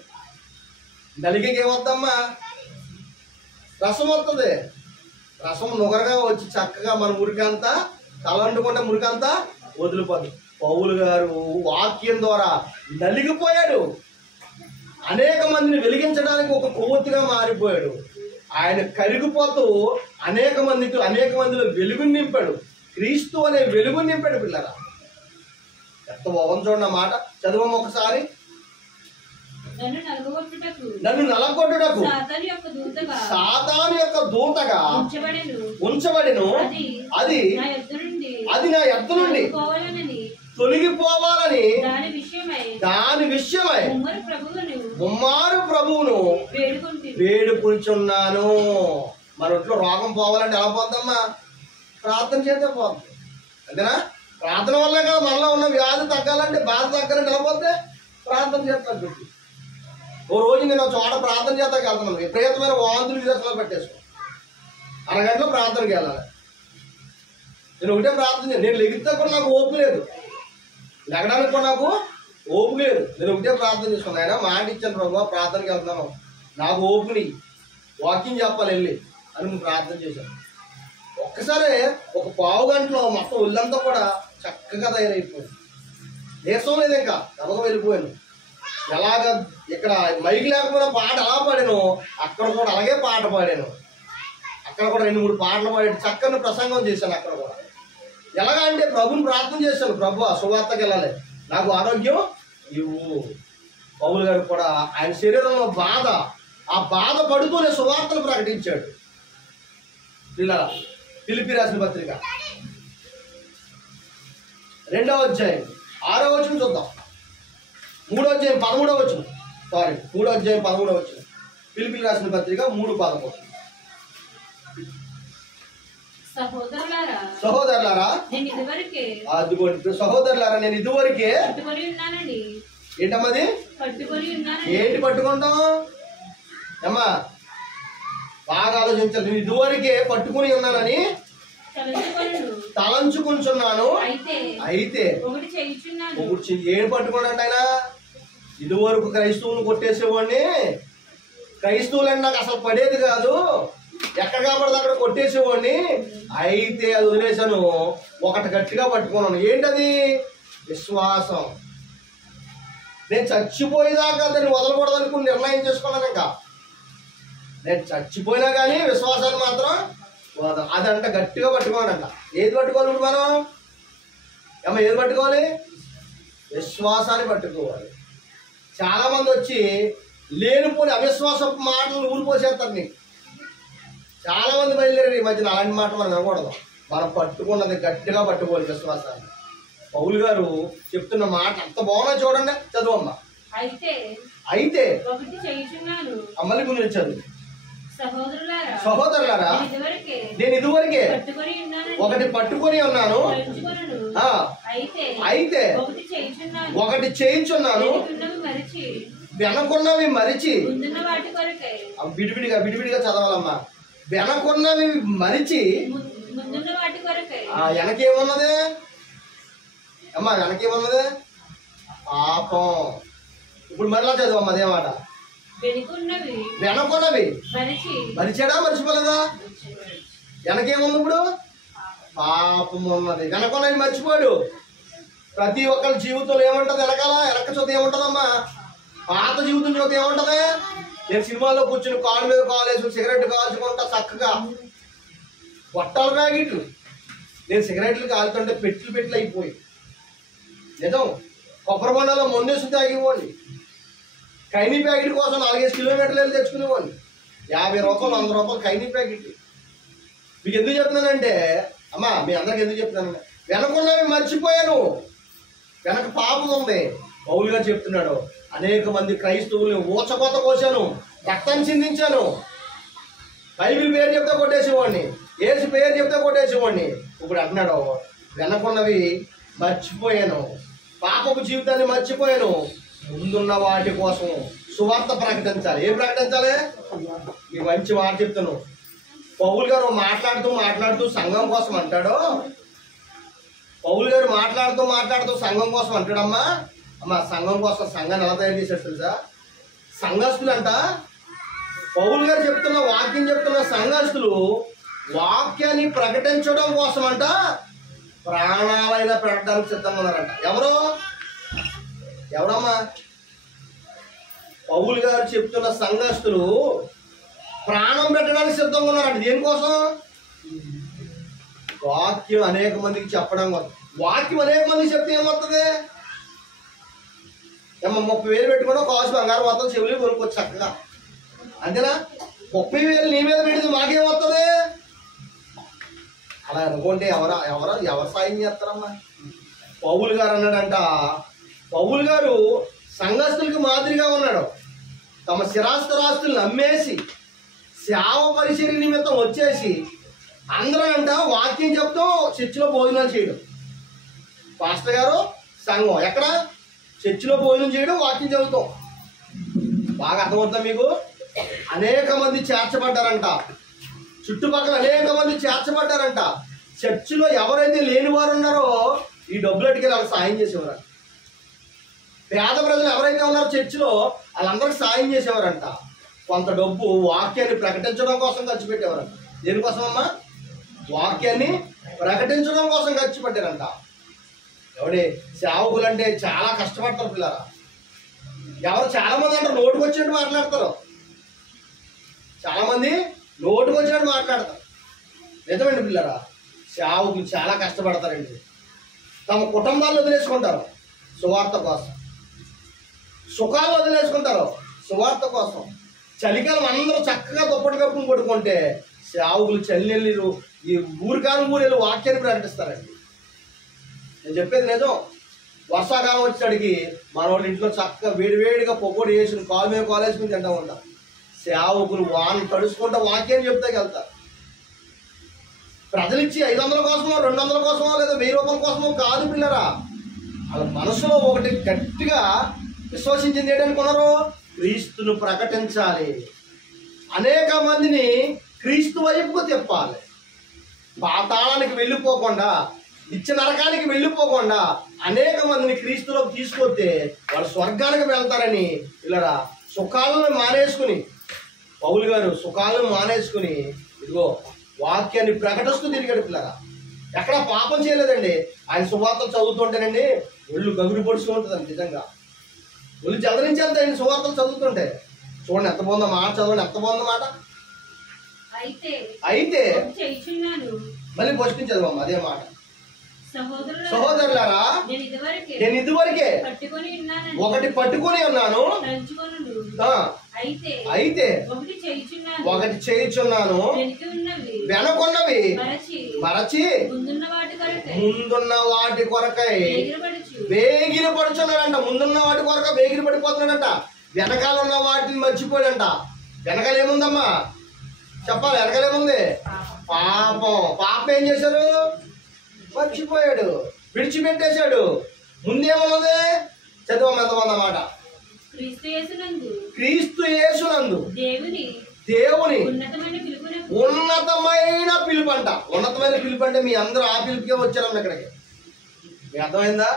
నలిగేకి ఏమొద్దమ్మా? రసం వస్తుంది. రసం నుగరగా వచ్చి చక్కగా మన మురికంతా తలంటుకుంటే మురికంతా వదిలిపోదు. పౌలు గారు వాక్యం ద్వారా నలిగిపోయాడు. అనేక మందిని వెలిగించడానికి ఒక కొవ్వొత్తిగా మారిపోయాడు. ఆయన కరిగిపోతూ అనేక మందిలో వెలుగుని నింపాడు. క్రీస్తు అనే వెలుగుని నింపాడు. పిల్లరా ఎంత బాగుంది చూడండి మాట. చదవము ఒకసారి. నన్ను నలగొట్టుటకు సాతాను యొక్క దూతగా ఉంచబడెను. అది నా యొద్ద నుండి తొలగిపోవాలని దాని విషయమై ముమ్మారు ప్రభువును వేడుకుంటున్నాను. మన ఒంట్లో రోగం పోవాలంటే ఎలా పోద్దమ్మా? ప్రార్థన చేస్తే పోతుంది. అంతేనా? ప్రార్థన వల్లే కదా మనలో ఉన్న వ్యాధి తగ్గాలంటే, బాధ తగ్గాలంటే ఎలా పోతే ప్రార్థన చేస్తాను. ఓ రోజు నేను ఒక చోట ప్రార్థన చేస్తాకి వెళ్తున్నాను. విపరీతమైన వాంతులు విదర్శనాలు పెట్టేసుకో. అరగంటలో ప్రార్థనకి వెళ్ళాలి. నేను ఒకటే ప్రార్థన చేయాలి. నేను లెగితే కూడా నాకు ఓపిక లేదు. లెగడానికి కూడా నాకు ఓపిక లేదు. నేను ఒకటే ప్రార్థన చేసుకున్నాను. ఆయన మాట ఇచ్చాను, ప్రభు ప్రార్థనకి వెళ్తున్నాను, నాకు ఓపికని వాకింగ్ చెప్పాలి వెళ్ళి అని నేను ప్రార్థన చేశాను. ఒక్కసారి ఒక పావు గంటలో మొత్తం ఒళ్ళంతా కూడా చక్కగా తయారైపోయింది. నీరసం లేదు, ఇంకా గబగబా వెళ్ళిపోయాను. ఎలాగ ఇక్కడ మైక్ లేకపోయినా పాట ఎలా పాడాను, అక్కడ కూడా అలాగే పాట పాడాను. అక్కడ కూడా 2-3 పాటలు పాడాను. చక్కని ప్రసంగం చేశాను అక్కడ కూడా. ఎలాగా అంటే ప్రభుని ప్రార్థన చేశాను, ప్రభు సువార్తకి వెళ్ళాలి, నాకు ఆరోగ్యం ఇవ్వు. పౌలు గారు కూడా ఆయన శరీరంలో బాధ, ఆ బాధ పడుతూనే సువార్తలు ప్రకటించాడు. పిల్లల ఫిలిప్పీ రాసిన పత్రిక 2వ అధ్యాయం 6వ వచనం చూద్దాం. 3వ అధ్యాయం 13వ వచనం. 3వ అధ్యాయం 13వ వచనం. ఫిలిప్పీ రాసిన పత్రిక 3:11. సహోదరులారా, అదిగోండి సహోదరులారా, నేను ఇదివరకే ఏంటమ్మది? ఏంటి పట్టుకుంటాం అమ్మా? బాగా ఆలోచించాలి. నేను ఇదివరకే పట్టుకుని ఉన్నానని తలంచుకుంటున్నాను. అయితే ఒకటి ఏం పట్టుకున్నాడు ఆయన? ఇదివరకు క్రైస్తవులు కొట్టేసేవాడిని. క్రైస్తవులని నాకు అసలు పడేది కాదు, ఎక్కడ కాబడితే అక్కడ కొట్టేసేవాడిని. అయితే అది వదిలేశాను, ఒకటి గట్టిగా పట్టుకున్నాను. ఏంటది? విశ్వాసం. నేను చచ్చిపోయేదాకా దాన్ని వదలకూడదు అనుకుని నిర్ణయం చేసుకున్నాను. ఇంకా నేను చచ్చిపోయినా కానీ విశ్వాసాన్ని మాత్రం అదంట గట్టిగా పట్టుకోవాలంట. ఏది పట్టుకోవాలి ఇప్పుడు మనం? ఏమో ఏది పట్టుకోవాలి? విశ్వాసాన్ని పట్టుకోవాలి. చాలా మంది వచ్చి లేనిపోని అవిశ్వాసపు మాటలు ఊరిపోసేస్తారు. నీకు చాలా మంది బయలుదేరారు ఈ మధ్యన. అలాంటి మాట మనం వినకూడదు. మనం పట్టుకున్నది గట్టిగా పట్టుకోవాలి విశ్వాసాన్ని. పౌలు గారు చెప్తున్న మాట అంత బాగున్నా చూడండి. చదువమ్మా. అయితే అమ్మలి గురించి చదువు. సహోదరులారా, నేను ఇదివరకే ఒకటి పట్టుకొని ఉన్నాను. అయితే ఒకటి చేయించున్నాను, వెనకున్నవి మరిచి. విడివిడిగా చదవాలమ్మా. వెనకున్నవి మరిచి. వెనకేమున్నది అమ్మా? వెనకేమున్నది? పాపం. ఇప్పుడు మరలా చదువమ్మా అదే మాట. వెనకున్నవి మరిచాడా? మర్చిపోలేదా? వెనకేముంది ఇప్పుడు? పాపం ఉన్నది. వెనకున్నవి మర్చిపోయాడు. ప్రతి ఒక్కరి జీవితంలో ఏముంటది? వెనక చోత ఏముంటదమ్మా? పాత జీవితం చోత ఏముంటది? నేను సినిమాలో కూర్చుని కాలు మీద కాలు వేసుకుని సిగరెట్ కాల్చుకుంటా చక్కగా బొట్టల ప్యాకెట్లు. నేను సిగరెట్లు కాలుతుంటే పెట్లు అయిపోయి నిజం. కొబ్బరి బొండలో మొన్నేసి తాగివ్వండి. కైనీ ప్యాకెట్ కోసం 4-5 కిలోమీటర్లు వెళ్ళి తెచ్చుకునేవాడిని. 50 రూపాయలు 100 రూపాయలు కైనీ ప్యాకెట్. మీకు ఎందుకు చెప్తున్నానంటే అమ్మా, మీ అందరికి ఎందుకు చెప్తున్నానంటే వెనకున్నవి మర్చిపోయాను. వెనక పాపం ఉంది. పౌలు గారు చెప్తున్నాడు, అనేక మంది క్రైస్తవుల్ని ఊచకోత కోసాను, రక్తాన్ని చిందించాను. బైబిల్ పేరు చెప్తే కొట్టేసేవాడిని, యేసు పేరు చెప్తే కొట్టేసేవాడిని. ఇప్పుడు అంటున్నాడు, వెనకున్నవి మర్చిపోయాను, పాపపు జీవితాన్ని మర్చిపోయాను, ముందున్న వాటి కోసం సువార్త ప్రకటించాలి. ఏం ప్రకటించాలి? మీ మంచి మాట చెప్తాను. పౌలు గారు మాట్లాడుతూ సంఘం కోసం అంటాడు. పౌలు గారు మాట్లాడుతూ సంఘం కోసం అంటాడమ్మా. అమ్మా సంఘం కోసం సంఘాన్ని ఎలా తయారు చేశాడు తెలుసా? సంఘస్థులు అంట పౌలు గారు వాక్యం చెప్తున్న సంఘస్థులు వాక్యాన్ని ప్రకటించడం కోసం అంట ప్రాణాలైన పెట్టడానికి సిద్ధంగా ఉన్నారంట. ఎవరమ్మా? పౌలు గారు చెప్తున్న సంఘస్థులు ప్రాణం పెట్టడానికి సిద్ధంగా ఉన్నారంట. దేనికోసం? వాక్యం అనేక మందికి చెప్పడం కోసం. వాక్యం అనేక మందికి చెప్తే ఏమవుతుంది? 30,000 పెట్టుకుంటే కాసు బంగారం మొత్తం చెవులు కొనుక్కోవచ్చు చక్కగా, అంతేనా? 30,000 నీ మీద పెడితే మాకేమవుతుంది? అలా అనుకుంటే ఎవరు సాయం చేస్తారమ్మా? పౌలు గారు అన్నాడంట, పౌలు గారు సంఘస్థులకి మాదిరిగా ఉన్నాడు. తమ స్థిరాస్తులను అమ్మేసి సేవ పరిచర్య నిమిత్తం వచ్చేసి అందరూ అంట వాక్యం చెప్తూ చర్చిలో భోజనాలు చేయడం. పాస్టర్ గారు సంఘం ఎక్కడ? చర్చిలో భోజనం చేయడం, వాక్యం చదువుతాం. బాగా అర్థమవుతుందా మీకు? అనేక మంది చేర్చబడ్డారంట, చుట్టుపక్కల అనేక మంది చేర్చబడ్డారంట. చర్చిలో ఎవరైతే లేని వారు ఉన్నారో ఈ డబ్బులటికి వాళ్ళకి సాయం చేసేవారంట. పేద ప్రజలు ఎవరైతే ఉన్నారో చర్చిలో వాళ్ళందరికీ సాయం చేసేవారంట. కొంత డబ్బు వాక్యాన్ని ప్రకటించడం కోసం ఖర్చు పెట్టేవారంట. దేనికోసమమ్మా? వాక్యాన్ని ప్రకటించడం కోసం ఖర్చు పెట్టారంట. ఎవడే సేవకులు అంటే చాలా కష్టపడతారు పిల్లరా. చాలా మంది అంటారు నోటుకు వచ్చినట్టు మాట్లాడతారు, చాలా మంది నోటుకు వచ్చినట్టు మాట్లాడతారు. నిజమండి పిల్లరా, సేవకులు చాలా కష్టపడతారండి. తమ కుటుంబాలు వదిలేసుకుంటారు సువార్త కోసం, సుఖాలు వదిలేసుకుంటారు సువార్త కోసం. చలికాలం అందరూ చక్కగా దుప్పటి కప్పుని కొట్టుకుంటే సేవకులు చలినెళ్ళు ఈ ఊరికాను ఊరెళ్ళి వాక్యాన్ని ప్రకటిస్తారండి. నేను చెప్పేది నిజం. వర్షాకాలం వచ్చేటికి మన వాళ్ళ ఇంట్లో చక్కగా వేడివేడిగా పొగోడు వేసుకుని కాలు మీద కాలేజ్ మీద తింటా ఉంటాం. సేవకులు వాడిని తడుచుకుంటా వాక్యాన్ని చెప్తాకి వెళ్తారు. ప్రజలు ఇచ్చి 500 కోసమో 200 కోసమో లేదా 1000 రూపాయల కోసమో కాదు పిల్లరా. వాళ్ళ మనసులో ఒకటి గట్టిగా విశ్వసించింది ఏంటనుకున్నారు? క్రీస్తును ప్రకటించాలి, అనేక మందిని క్రీస్తు వైపుకు తిప్పాలి. పాతాళానికి వెళ్ళిపోకుండా, నిత్య నరకానికి వెళ్ళిపోకుండా అనేక మందిని క్రీస్తులోకి తీసుకొస్తే వాళ్ళు స్వర్గానికి వెళ్తారని పిల్లరా సుఖాలను మానేసుకుని, పౌలు గారు సుఖాలను మానేసుకుని ఇదిగో వాక్యాన్ని ప్రకటిస్తూ తిరిగాడు పిల్లరా. ఎక్కడ పాపం చేయలేదండి. ఆయన సువార్తలు చదువుతుంటేనండి ఒళ్ళు గగురు పొడుస్తూ ఉంటుందండి. నిజంగా ఒళ్ళు చదరించేంత ఆయన సువార్తలు చదువుతుంటే చూడండి ఎంత బాగుందో మాట, చదవండి ఎంత బాగుందో మాట. అయితే మళ్ళీ క్వశ్చన్ చదవమ్మా అదే మాట. సహోదరులారా నేను ఇదివరకే ఒకటి పట్టుకొని ఉన్నాను, అయితే ఒకటి చేయుచున్నాను, వెనకున్నవి మరచి ముందున్న వాటి కొరకై వేగిరి పడుచున్నాడంట. ముందున్న వాటి కొరక వేగిరి పడిపోతున్నాడంట. వెనకాల ఉన్న వాటిని మర్చిపోయాడంట. వెనకాల ఏముందమ్మా చెప్పాలి? వెనకాల ఏముంది? పాపం ఏం చేశారు? మర్చిపోయాడు, విడిచిపెట్టేశాడు. ముందేమున్నది? చదువు ఎంతమందన్నమాట. క్రీస్తు యేసునందు దేవుని ఉన్నతమైన పిలుపు అంట. ఉన్నతమైన పిలుపు అంటే మీ అందరూ ఆ పిలుపుకే వచ్చారన్న ఇక్కడికి. మీకు అర్థమైందా?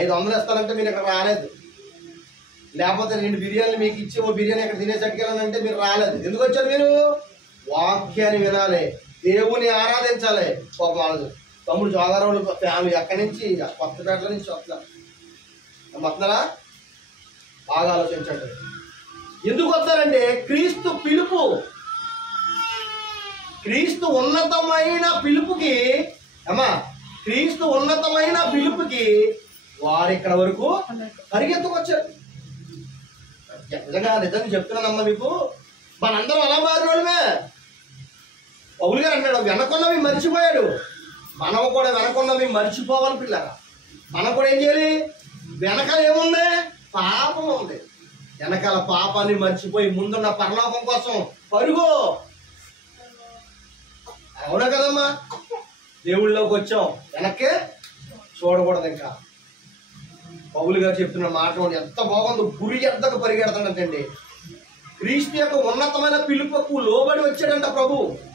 500 ఇస్తానంటే మీరు ఇక్కడ రాలేదు. లేకపోతే 2 బిర్యానీలు మీకు ఇచ్చి ఓ బిర్యానీ ఇక్కడ తినేసట్టుకెళ్ళానంటే మీరు రాలేదు. ఎందుకు వచ్చారు? మీరు వాక్యాన్ని వినాలి, దేవుని ఆరాధించాలి. ఒక వాళ్ళు తమ్ముడు జోగారావులు ఫ్యామిలీ ఎక్కడి నుంచి కొత్తపేటల నుంచి వస్తారు. వస్తున్నారా? బాగా ఆలోచించండి. ఎందుకు వస్తారంటే క్రీస్తు పిలుపు, క్రీస్తు ఉన్నతమైన పిలుపుకి అమ్మా, క్రీస్తు ఉన్నతమైన పిలుపుకి వారు ఇక్కడ వరకు పరిగెత్తుకొచ్చారు. నిజంగా చెప్తున్నానమ్మా మీకు. మనందరం అలా మారిన వాళ్ళమే. పౌలు గారు అన్నాడు వెనకున్నవి మర్చిపోయాడు. మనం కూడా వెనకున్నవి మర్చిపోవాలి పిల్లరా. మనం కూడా ఏం చేయాలి? వెనకాల ఏముంది? పాపం ఉంది. వెనకాల పాపాన్ని మర్చిపోయి ముందున్న పరలోకం కోసం పరుగు. అవునా కదమ్మా? దేవుళ్ళలోకి వచ్చాం, వెనక్కే చూడకూడదు. ఇంకా పౌలు గారు చెప్తున్న మాట ఎంత బాగుందో. గురి ఎద్దకు పరిగెడతాడంటండి. క్రీస్తు యొక్క ఉన్నతమైన పిలుపుకు లోబడి వచ్చాడంట.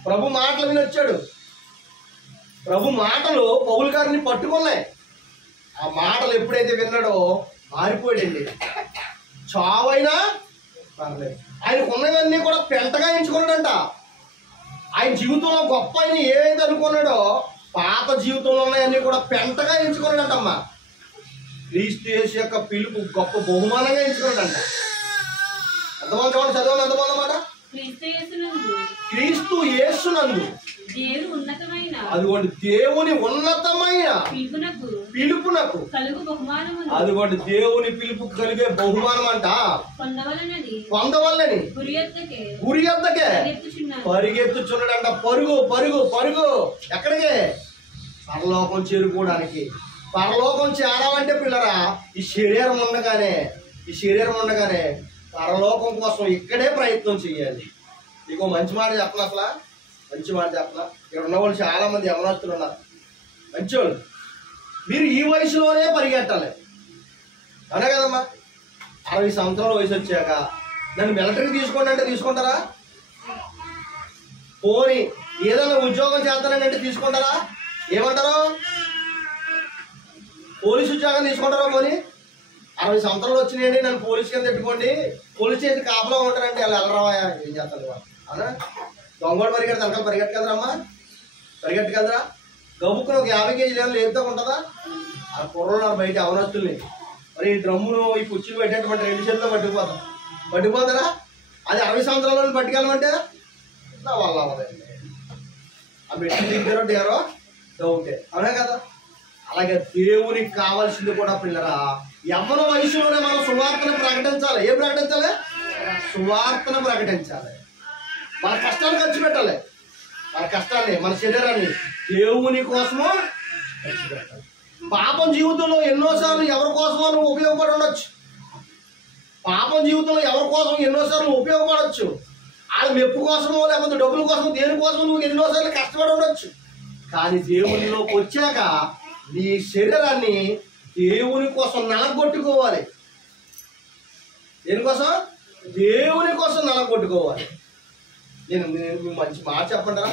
ప్రభు మాటలు విని వచ్చాడు. ప్రభు మాటలు పౌలు గారిని పట్టుకున్నాయి. ఆ మాటలు ఎప్పుడైతే విన్నాడో మారిపోయాడండి. చావైనా పర్లేదు. ఆయనకు ఉన్నవన్నీ కూడా పెంటగా ఎంచుకున్నాడంట. ఆయన జీవితంలో గొప్ప ఆయన ఏదైతే అనుకున్నాడో పాత జీవితంలో ఉన్నాయన్నీ కూడా పెంటగా ఎంచుకున్నాడంటమ్మా. క్రీస్తు యేసు యొక్క పిలుపు గొప్ప బహుమానంగా ఎంచుకున్నాడంట. ఎంతమంది చూడండి, చదవాలి ఎంతమంది అన్నమాట. క్రీస్తు యేసునందు అదిగోండి దేవుని ఉన్నతమైన పిలుపునకు అదిగోండి దేవుని పిలుపు కలిగే బహుమానం అంట పొందవల్లని గురి యొద్దకే పరిగెత్తుచున్నాడంట. పరుగు పరుగు పరుగు ఎక్కడికి? పరలోకం చేరుకోవడానికి. పరలోకం చేరాలంటే పిల్లరా ఈ శరీరం ఉండగానే పరలోకం కోసం ఇక్కడే ప్రయత్నం చేయాలి. నీకు మంచి మాట చెప్పను, అసలు మంచి మాట చెప్పనా? ఇక్కడ ఉన్న వాళ్ళు చాలా మంది యవనస్తులు ఉన్నారు, మంచివాళ్ళు. మీరు ఈ వయసులోనే పరిగెట్టాలి, అవునా కదమ్మా? 60 సంవత్సరాల వయసు వచ్చాక నన్ను మిలిటరీకి తీసుకోండి అంటే తీసుకుంటారా? పోనీ ఏదైనా ఉద్యోగం చేస్తానని అంటే తీసుకుంటారా? ఏమంటారు? పోలీసు ఉద్యోగం తీసుకుంటారా? పోనీ 60 సంవత్సరాలు వచ్చినాయండి, నన్ను పోలీసు కింద పెట్టుకోండి, పోలీసు చేసి కాపలా ఉంటారంటే వాళ్ళు వెళ్ళరావా? ఏం చేస్తారు అవునా? దొంగోడు పరిగెడతా వెనకాల పరిగెట్టు కదరమ్మా, పరిగెట్టు కదరా? గబుక్కుని ఒక 50 కేజీలు లేపుతా ఉంటుందా? ఆ కుర్రోళ్ళు బయట అవనస్తుల్ని మరి ఈ డ్రమ్మును ఈ కుర్చీలు పెట్టేటువంటి 2 చేతుల్లో పట్టుకుపోతారా? అది 60 సంవత్సరాలను పట్టుకెళ్ళమంటే నా వల్ల అవ్వదండి. ఆ మెట్టు దిగారో డౌటే, అవునా కదా? అలాగే దేవునికి కావాల్సింది కూడా పిల్లరా యవ్వన వయసులోనే మనం సువార్తను ప్రకటించాలి. ఏం ప్రకటించాలి? సువార్తను ప్రకటించాలి. మన కష్టాలు ఖర్చు పెట్టాలి, మన కష్టాన్ని మన శరీరాన్ని దేవుని కోసము ఖర్చు పెట్టాలి. పాపం జీవితంలో ఎన్నోసార్లు ఎవరి కోసమో నువ్వు ఉపయోగపడి ఉండొచ్చు. పాపం జీవితంలో ఎవరి కోసం ఎన్నోసార్లు ఉపయోగపడవచ్చు. వాళ్ళ మెప్పు కోసమో లేకపోతే డబ్బుల కోసమో దేనికోసమో నువ్వు ఎన్నోసార్లు కష్టపడి ఉండొచ్చు. కానీ దేవునిలోకి వచ్చాక నీ శరీరాన్ని దేవుని కోసం నలగొట్టుకోవాలి. దేనికోసం? దేవుని కోసం నలగొట్టుకోవాలి. నేను మంచి మాట చెప్పంటారా?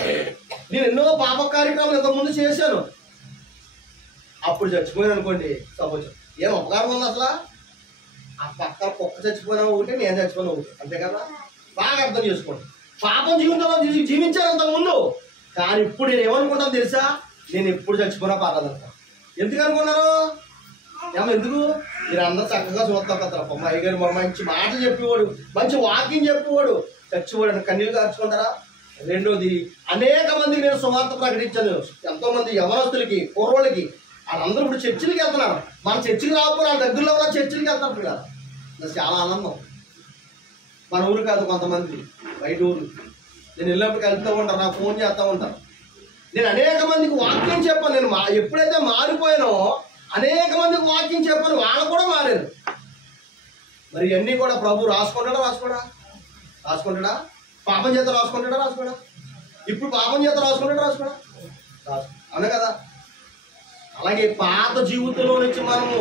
నేను ఎన్నో పాప కార్యక్రమాలు ఇంతకుముందు చేశాను. అప్పుడు చచ్చిపోయాను అనుకోండి, సపోజ్ ఏం ఉపకారం ఉంది అసలు? ఆ పక్కన కుక్క చచ్చిపోయినా ఒకటి, నేను చచ్చిపోయినా ఒకటి, అంతే కదా? బాగా అర్థం చేసుకోండి. పాపం జీవితంలో జీవించాను అంతకుముందు, కానీ ఇప్పుడు నేను ఏమనుకుంటాను తెలుసా? నేను ఎప్పుడు చచ్చిపోయినా పర్లేదంట. ఎందుకు అనుకున్నారు? ఎందుకు? మీరు అందరూ చక్కగా చూస్తారు కదా, అమ్మాయి గారు మంచి మాటలు చెప్పేవాడు, మంచి వాకింగ్ చెప్పేవాడు, చచ్చిపోయాడు కన్నీళ్ళు కార్చుకుంటారా? రెండోది, అనేక మందికి నేను సువార్త ప్రకటించాను. ఎంతో మంది యవనస్తులకి, కుర్రోళ్ళకి, వాళ్ళందరూ ఇప్పుడు చర్చిలకి వెళ్తున్నారు. మన చర్చికి రాకపోతే వాళ్ళ దగ్గరలో ఉన్న చర్చిలకి వెళ్తారు కదా. నాకు చాలా ఆనందం. మన ఊరు కాదు, కొంతమంది బయట ఊరు. నేను వెళ్ళినప్పుడు వెళ్తూ ఉంటాను, నాకు ఫోన్ చేస్తూ ఉంటాను. నేను అనేక మందికి వాక్యం చెప్పాను. నేను ఎప్పుడైతే మారిపోయానో అనేక మందికి వాక్యం చెప్పాను, వాళ్ళు కూడా మారారు. మరి ఇవన్నీ కూడా ప్రభు రాసుకుంటాడా? పాపం చేత రాసుకుంటాడా? ఇప్పుడు పాపం చేత రాసుకుంటాడా? అవునా కదా? అలాగే పాత జీవితంలో నుంచి మనము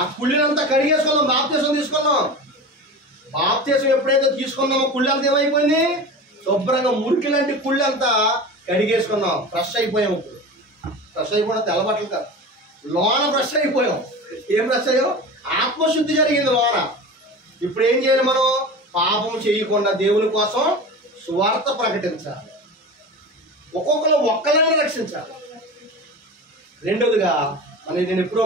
ఆ కుళ్ళినంతా కడిగేసుకున్నాం. బాప్తీసం తీసుకున్నాం. బాప్తీసం ఎప్పుడైతే తీసుకున్నామో కుళ్ళంతా ఏమైపోయింది? శుభ్రంగా మురికి లాంటి కుళ్ళంతా కడిగేసుకున్నాం. ఫ్రెష్ అయిపోయాం. ఇప్పుడు ఫ్రెష్ అయిపోయినా తెల్లబట్టలు కాదు, లోన ఫ్రెష్ అయిపోయాం. ఏం ఫ్రెష్ అయ్యాం? ఆత్మశుద్ధి జరిగింది లోన. ఇప్పుడు ఏం చేయాలి? మనం పాపం చేయకుండా దేవుని కోసం సువార్త ప్రకటించాలి. ఒక్కొక్కరు ఒక్కరిని రక్షించాలి. రెండోదిగా నేను ఎప్పుడో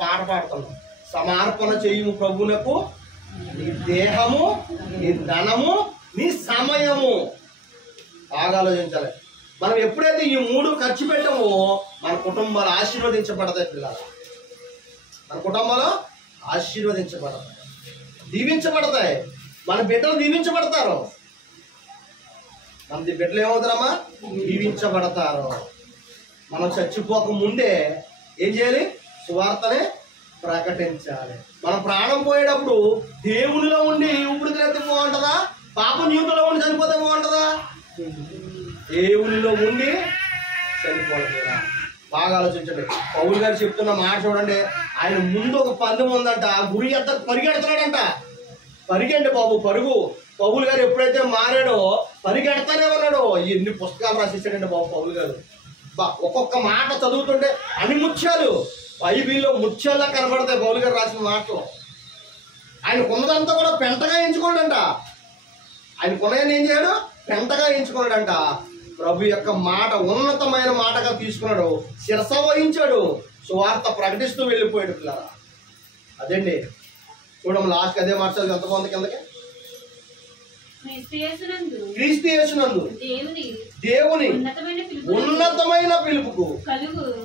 పాట పాడుతున్నాను, సమర్పణ చేయము ప్రభువునకు నీ దేహము, నీ ధనము, నీ సమయము. బాగా ఆలోచించాలి. మనం ఎప్పుడైతే ఈ 3 ఖర్చు పెట్టామో మన కుటుంబాలు ఆశీర్వదించబడతాయి. పిల్లలు మన కుటుంబాలు ఆశీర్వదించబడతాయి, దీవించబడతాయి. మన బిడ్డలు దీవించబడతారు. మన బిడ్డలు ఏమవుతారమ్మా? దీవించబడతారు. మనం చచ్చిపోక ముందే ఏం చేయాలి? సువార్తనే ప్రకటించాలి. మన ప్రాణం పోయేటప్పుడు దేవునిలో ఉండి ఊపిరితిత్తే బాగుంటుందా? పాపం జీవితంలో ఉండి చనిపోతే బాగుంటుందా? దేవునిలో ఉండి చనిపోతుందా? బాగా ఆలోచించండి. పౌలు గారు చెప్తున్న మాట చూడండి. ఆయన ముందు ఒక పందెం ఉందంట, గురి ఎత్త పరిగెడుతున్నాడంట. పరిగెండి బాబు, పరుగు. పౌలు గారు ఎప్పుడైతే మారాడో పరిగెడతానే ఉన్నాడో. ఎన్ని పుస్తకాలు రాసేసాడండి బాబు పౌలు గారు. ఒక్కొక్క మాట చదువుతుంటే అన్ని ముత్యాలు. బైబిల్లో ముత్యాల్లా కనబడతాయి పౌలు గారు రాసిన మాటలు. ఆయనకున్నదంతా కూడా పెంటగా ఎంచుకోడంట. ఆయనకున్నాయని ఏం చేయడు, పెంటగా ఎంచుకున్నాడంట. ప్రభు యొక్క మాట ఉన్నతమైన మాటగా తీసుకున్నాడు, శిరస వహించాడు, సువార్త ప్రకటిస్తూ వెళ్ళిపోయాడు పిల్లరా. అదండి చూడము లాస్ట్ అదే మాట చదివి ఎంత బాగుంది కిందకి. క్రీస్తు యేసునందు దేవుని ఉన్నతమైన పిలుపుకు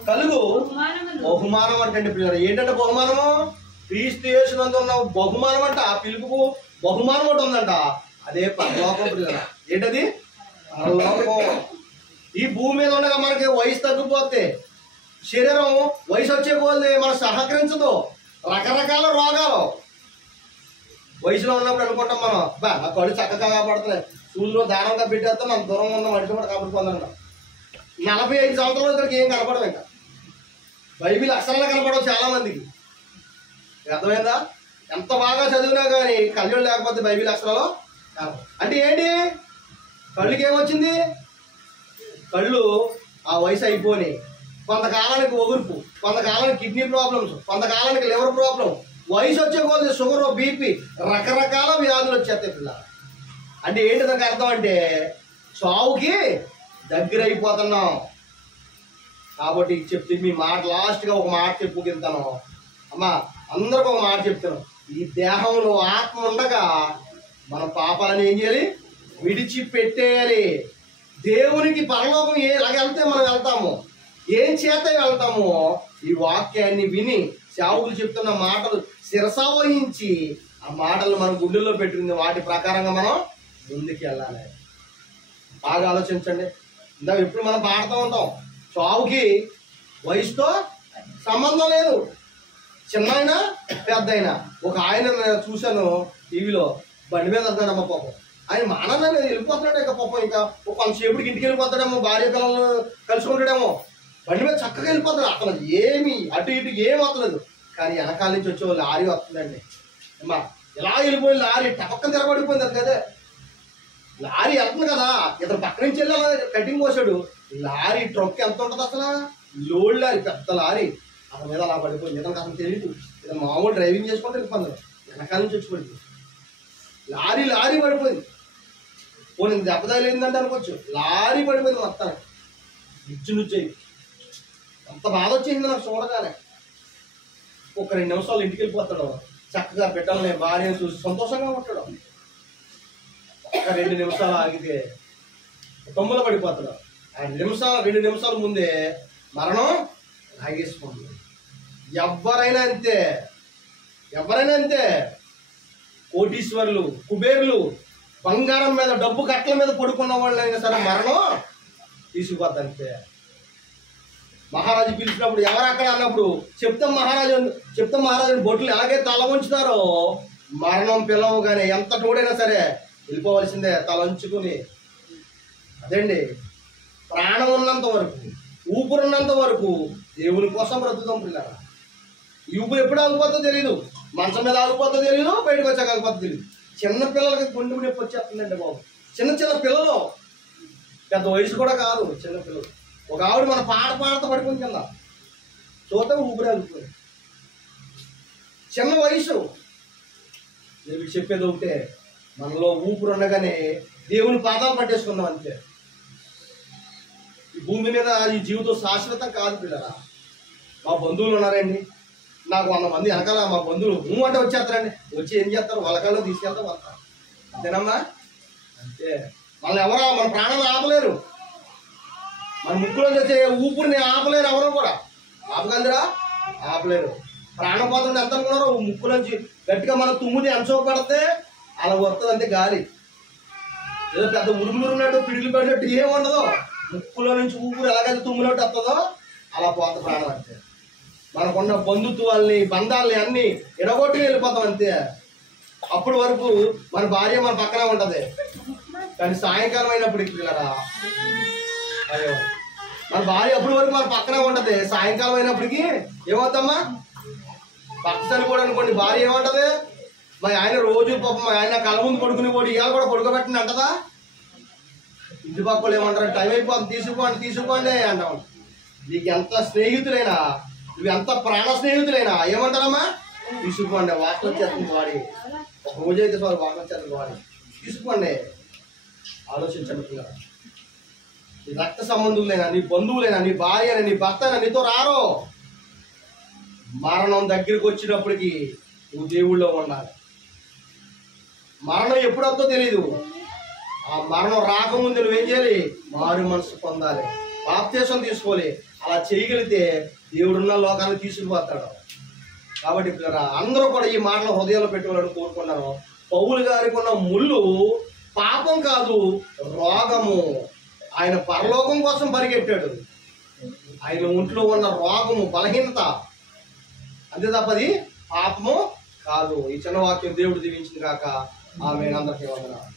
కలుగు బహుమానం అంటే పిల్లలు. ఏంటంటే బహుమానము, క్రీస్తు యేసునందు ఉన్న బహుమానం అంట. ఆ పిలుపుకు బహుమానం ఒకటి ఉందంట, అదే పరలోకం పిల్లల. ఏంటది? పరలోకం. ఈ భూమి మీద ఉండగా మనకి వయసు తగ్గిపోతే, శరీరం వయసు వచ్చే పోతే మనకు సహకరించదు, రకరకాల రోగాలు. వయసులో ఉన్నప్పుడు అనుకుంటాం మనం, బా ఆ కళ్ళు చక్కగా కాపాడుతున్నాయి, సూర్యులో దానంగా పెట్టేస్తాం, మనం దూరంగా ఉన్న మనిషి కూడా కాపాడుకుందాం. 45 సంవత్సరాలు ఇక్కడికి ఏం కనపడదు. ఇంకా బైబిల్ అక్షరాలు కనపడవు చాలా మందికి. అర్థమైందా? ఎంత బాగా చదివినా కానీ కళ్ళు లేకపోతే బైబిల్ అక్షరాలు అంటే ఏంటి? కళ్ళుకి ఏమొచ్చింది? కళ్ళు ఆ వయసు అయిపోయి కొంతకాలానికి ఒగుర్పు, కొంతకాలానికి కిడ్నీ ప్రాబ్లమ్స్, కొంతకాలానికి లివర్ ప్రాబ్లం, వయసు వచ్చే కొద్ది షుగర్, బీపీ, రకరకాల వ్యాధులు వచ్చేస్తాయి పిల్లలు. అంటే ఏంటి దానికి అర్థం అంటే చావుకి దగ్గర అయిపోతున్నాం. కాబట్టి చెప్తే మీ మాట లాస్ట్గా ఒక మాట చెప్పుకెళ్తాను అమ్మా, అందరికి ఒక మాట చెప్తాను. ఈ దేహంలో ఆత్మ ఉండగా మన పాపాలను ఏం చేయాలి? విడిచిపెట్టేయాలి. దేవునికి పరలోకం ఎలాగెళ్తే మనం వెళ్తాము, ఏం చేత వెళ్తామో ఈ వాక్యాన్ని విని సేవకులు చెప్తున్న మాటలు శిరస వహించి ఆ మాటలు మనం గుండెల్లో పెట్టుకుంది, వాటి ప్రకారంగా మనం ముందుకు వెళ్ళాలి. బాగా ఆలోచించండి. ఇందాక ఎప్పుడు మనం పాడుతూ ఉంటాం, చావుకి వయసుతో సంబంధం లేదు, చిన్న అయినా పెద్ద అయినా. ఒక ఆయన చూశాను టీవీలో, బండి మీద వెళ్తాడమ్మ పాపం. ఆయన మానన్నా వెళ్ళిపోతున్నాడు ఇక పాపం, ఇంకా కొంతసేపటికి ఇంటికి వెళ్ళిపోతాడేమో, భార్య పిల్లలు కలుసుకుంటాడేమో, బండి మీద చక్కగా వెళ్ళిపోతాడు. అసలు ఏమి అటు ఇటు ఏం వస్తలేదు. కానీ వెనకాల నుంచి వచ్చే లారీ వస్తుందండి అమ్మా, ఇలా వెళ్ళిపోయి లారీ టపక్కన తిరగబడిపోయింది. అది కదే లారీ వెళ్తుంది కదా, ఇతను పక్క నుంచి వెళ్ళి కటింగ్ పోసాడు. లారీ ట్రక్ ఎంత ఉంటుంది అసలు, లోడ్ లారీ, పెద్ద లారీ, అతని మీద అలా పడిపోయింది. ఇతనికి అసలు తెలియదు, ఇతను మామూలు డ్రైవింగ్ చేసుకుంటే వెళ్ళిపోయింది, వెనకాల నుంచి వచ్చి పడిపోయింది. లారీ పడిపోయింది. పోనీ దెబ్బ తగిలిందంటే అనుకోవచ్చు, లారీ పడిపోయింది మొత్తానికి, నుంచి అంత బాధ వచ్చింది నాకు చూడగానే. ఒక 2 నిమిషాలు ఇంటికి వెళ్ళిపోతాడు, చక్కగా బిడ్డల్ని భార్యను చూసి సంతోషంగా ఉంటాడు. ఒక 2 నిమిషాలు ఆగితే తొమ్మిది పడిపోతాడు. ఆ 2 నిమిషాల ముందే మరణం ఆగేసుకుంది. ఎవరైనా అంతే, కోటీశ్వరులు, కుబేర్లు, బంగారం మీద, డబ్బు కట్టల మీద పడుకున్న వాళ్ళైనా సరే మరణం తీసుకుపోద్ది అంతే. మహారాజు పిలిచినప్పుడు ఎవరు అక్కడ అన్నప్పుడు చెప్తాం మహారాజు బొట్లు ఎలాగే తల ఉంచుతారో, మరణం పిలవగానే ఎంత తోడైనా సరే వెళ్ళిపోవలసిందే తల ఉంచుకుని. అదండి ప్రాణం ఉన్నంత వరకు, ఊపిరున్నంత వరకు దేవుని కోసం బ్రతుకుతాం పిల్లరా. ఈ ఊపిరి ఎప్పుడు ఆగిపోతుందో తెలియదు, మంచం మీద ఆగిపోతుందో తెలియదు, బయటకు వచ్చాక ఆగిపోతుందో తెలియదు. చిన్న పిల్లలకి గుండె నొప్పి వచ్చేస్తుందండి బాబు. చిన్న పిల్లలు, పెద్ద వయసు కూడా కాదు, చిన్న పిల్లలు. ఒక ఆవిడ మన పాడుతూ పడిపోయింది కింద, చూద్దాం ఊపిరి ఆగిపోయింది. చిన్న వయసు. నేను చెప్పేది ఒకటే, మనలో ఊపిరి ఉండగానే దేవుని పాదాలు పట్టేసుకుందాం అంతే. ఈ భూమి మీద ఈ జీవితం శాశ్వతం కాదు పిల్లరా. మా బంధువులు ఉన్నారండి, నాకు 100 మంది వెనకాల మా బంధువులు నువ్వు అంటే వచ్చేస్తారండి. వచ్చి ఏం చేస్తారు, వలకాల్లో తీసుకెళ్తా వస్తారు అంతేనమ్మా. అంతే, మన ప్రాణాలు ఆపలేరు, మన ముక్కులో వచ్చే ఊపిరిని ఆపలేరు, ఎవరు కూడా ఆపగలరా? ఆపలేరు. ప్రాణం పోతుంటే ఎంత అనుకున్నారో, ముక్కులోంచి గట్టిగా మనం తుమ్ముని అంచో పడితే అలా వస్తుంది అంతే గాలి. ఏదో పెద్ద ఉరుములు ఉన్నట్టు, పిడుగులు పడినట్టు ఏం ఉండదు. ముక్కులో నుంచి ఊపిరి ఎలాగైతే తుమ్మునట్టు వస్తుందో అలా పోత ప్రాణం అంతే. మనకున్న బంధుత్వాల్ని, బంధాలని అన్ని ఎడగొట్టి వెళ్ళిపోతాం అంతే. అప్పటి వరకు మన భార్య మన పక్కనే ఉంటది, కానీ సాయంకాలం అయినప్పటికి పిల్లరా, అయ్యో మన భార్య అప్పటి వరకు మన పక్కనే ఉంటది, సాయంకాలం అయినప్పటికీ ఏమవుతామ్మా? భర్త చనిపోవడం అనుకోండి, భార్య ఏమంటది? మరి ఆయన రోజు పాపం ఆయన కళ్ళ ముందు పడుకుని పోటీ ఇవాళ కూడా పడుకోబెట్టండి అంటదా? ఇంటి పక్కలు ఏమంటారు, టైం అయిపోతుంది తీసుకోండి అంటాం. నీకు ఎంత స్నేహితులైనా నువ్వు ఎంత ప్రాణ స్నేహితులైనా ఏమంటారమ్మా, తీసుకోండి, వాసన వచ్చేస్తుంది వాడి, ఒక రోజు అయితే సార్ వాసన వచ్చేస్తుంది వాడి, తీసుకోండి. ఆలోచించండి పిల్లలు, నీ రక్త సంబంధులైనా, నీ బంధువులైనా, నీ భార్య అయినా, నీ భర్త అయినా నీతో రారో. మరణం దగ్గరికి వచ్చినప్పటికీ నువ్వు దేవుళ్ళో ఉండాలి. మరణం ఎప్పుడొద్దో తెలీదు. ఆ మరణం రాకముందు నువ్వేం చేయాలి? మారు మనసు పొందాలి, బాప్తీసం తీసుకోవాలి. అలా చేయగలిగితే దేవుడున్న లోకాన్ని తీసుకుపోతాడు. కాబట్టి పిల్లరా, అందరూ కూడా ఈ మాటలు హృదయంలో పెట్టుకోవాలని కోరుకున్నాను. పౌలు గారికి ఉన్న ముళ్ళు పాపం కాదు, రోగము. ఆయన పరలోకం కోసం పరిగెట్టాడు. ఆయన ఒంట్లో ఉన్న రోగము, బలహీనత, అంతే తప్పది పాపము కాదు. ఈ చిన్న వాక్యం దేవుడు దీవించింది కాక. ఆమేన్. అందరికీ వందనాలు.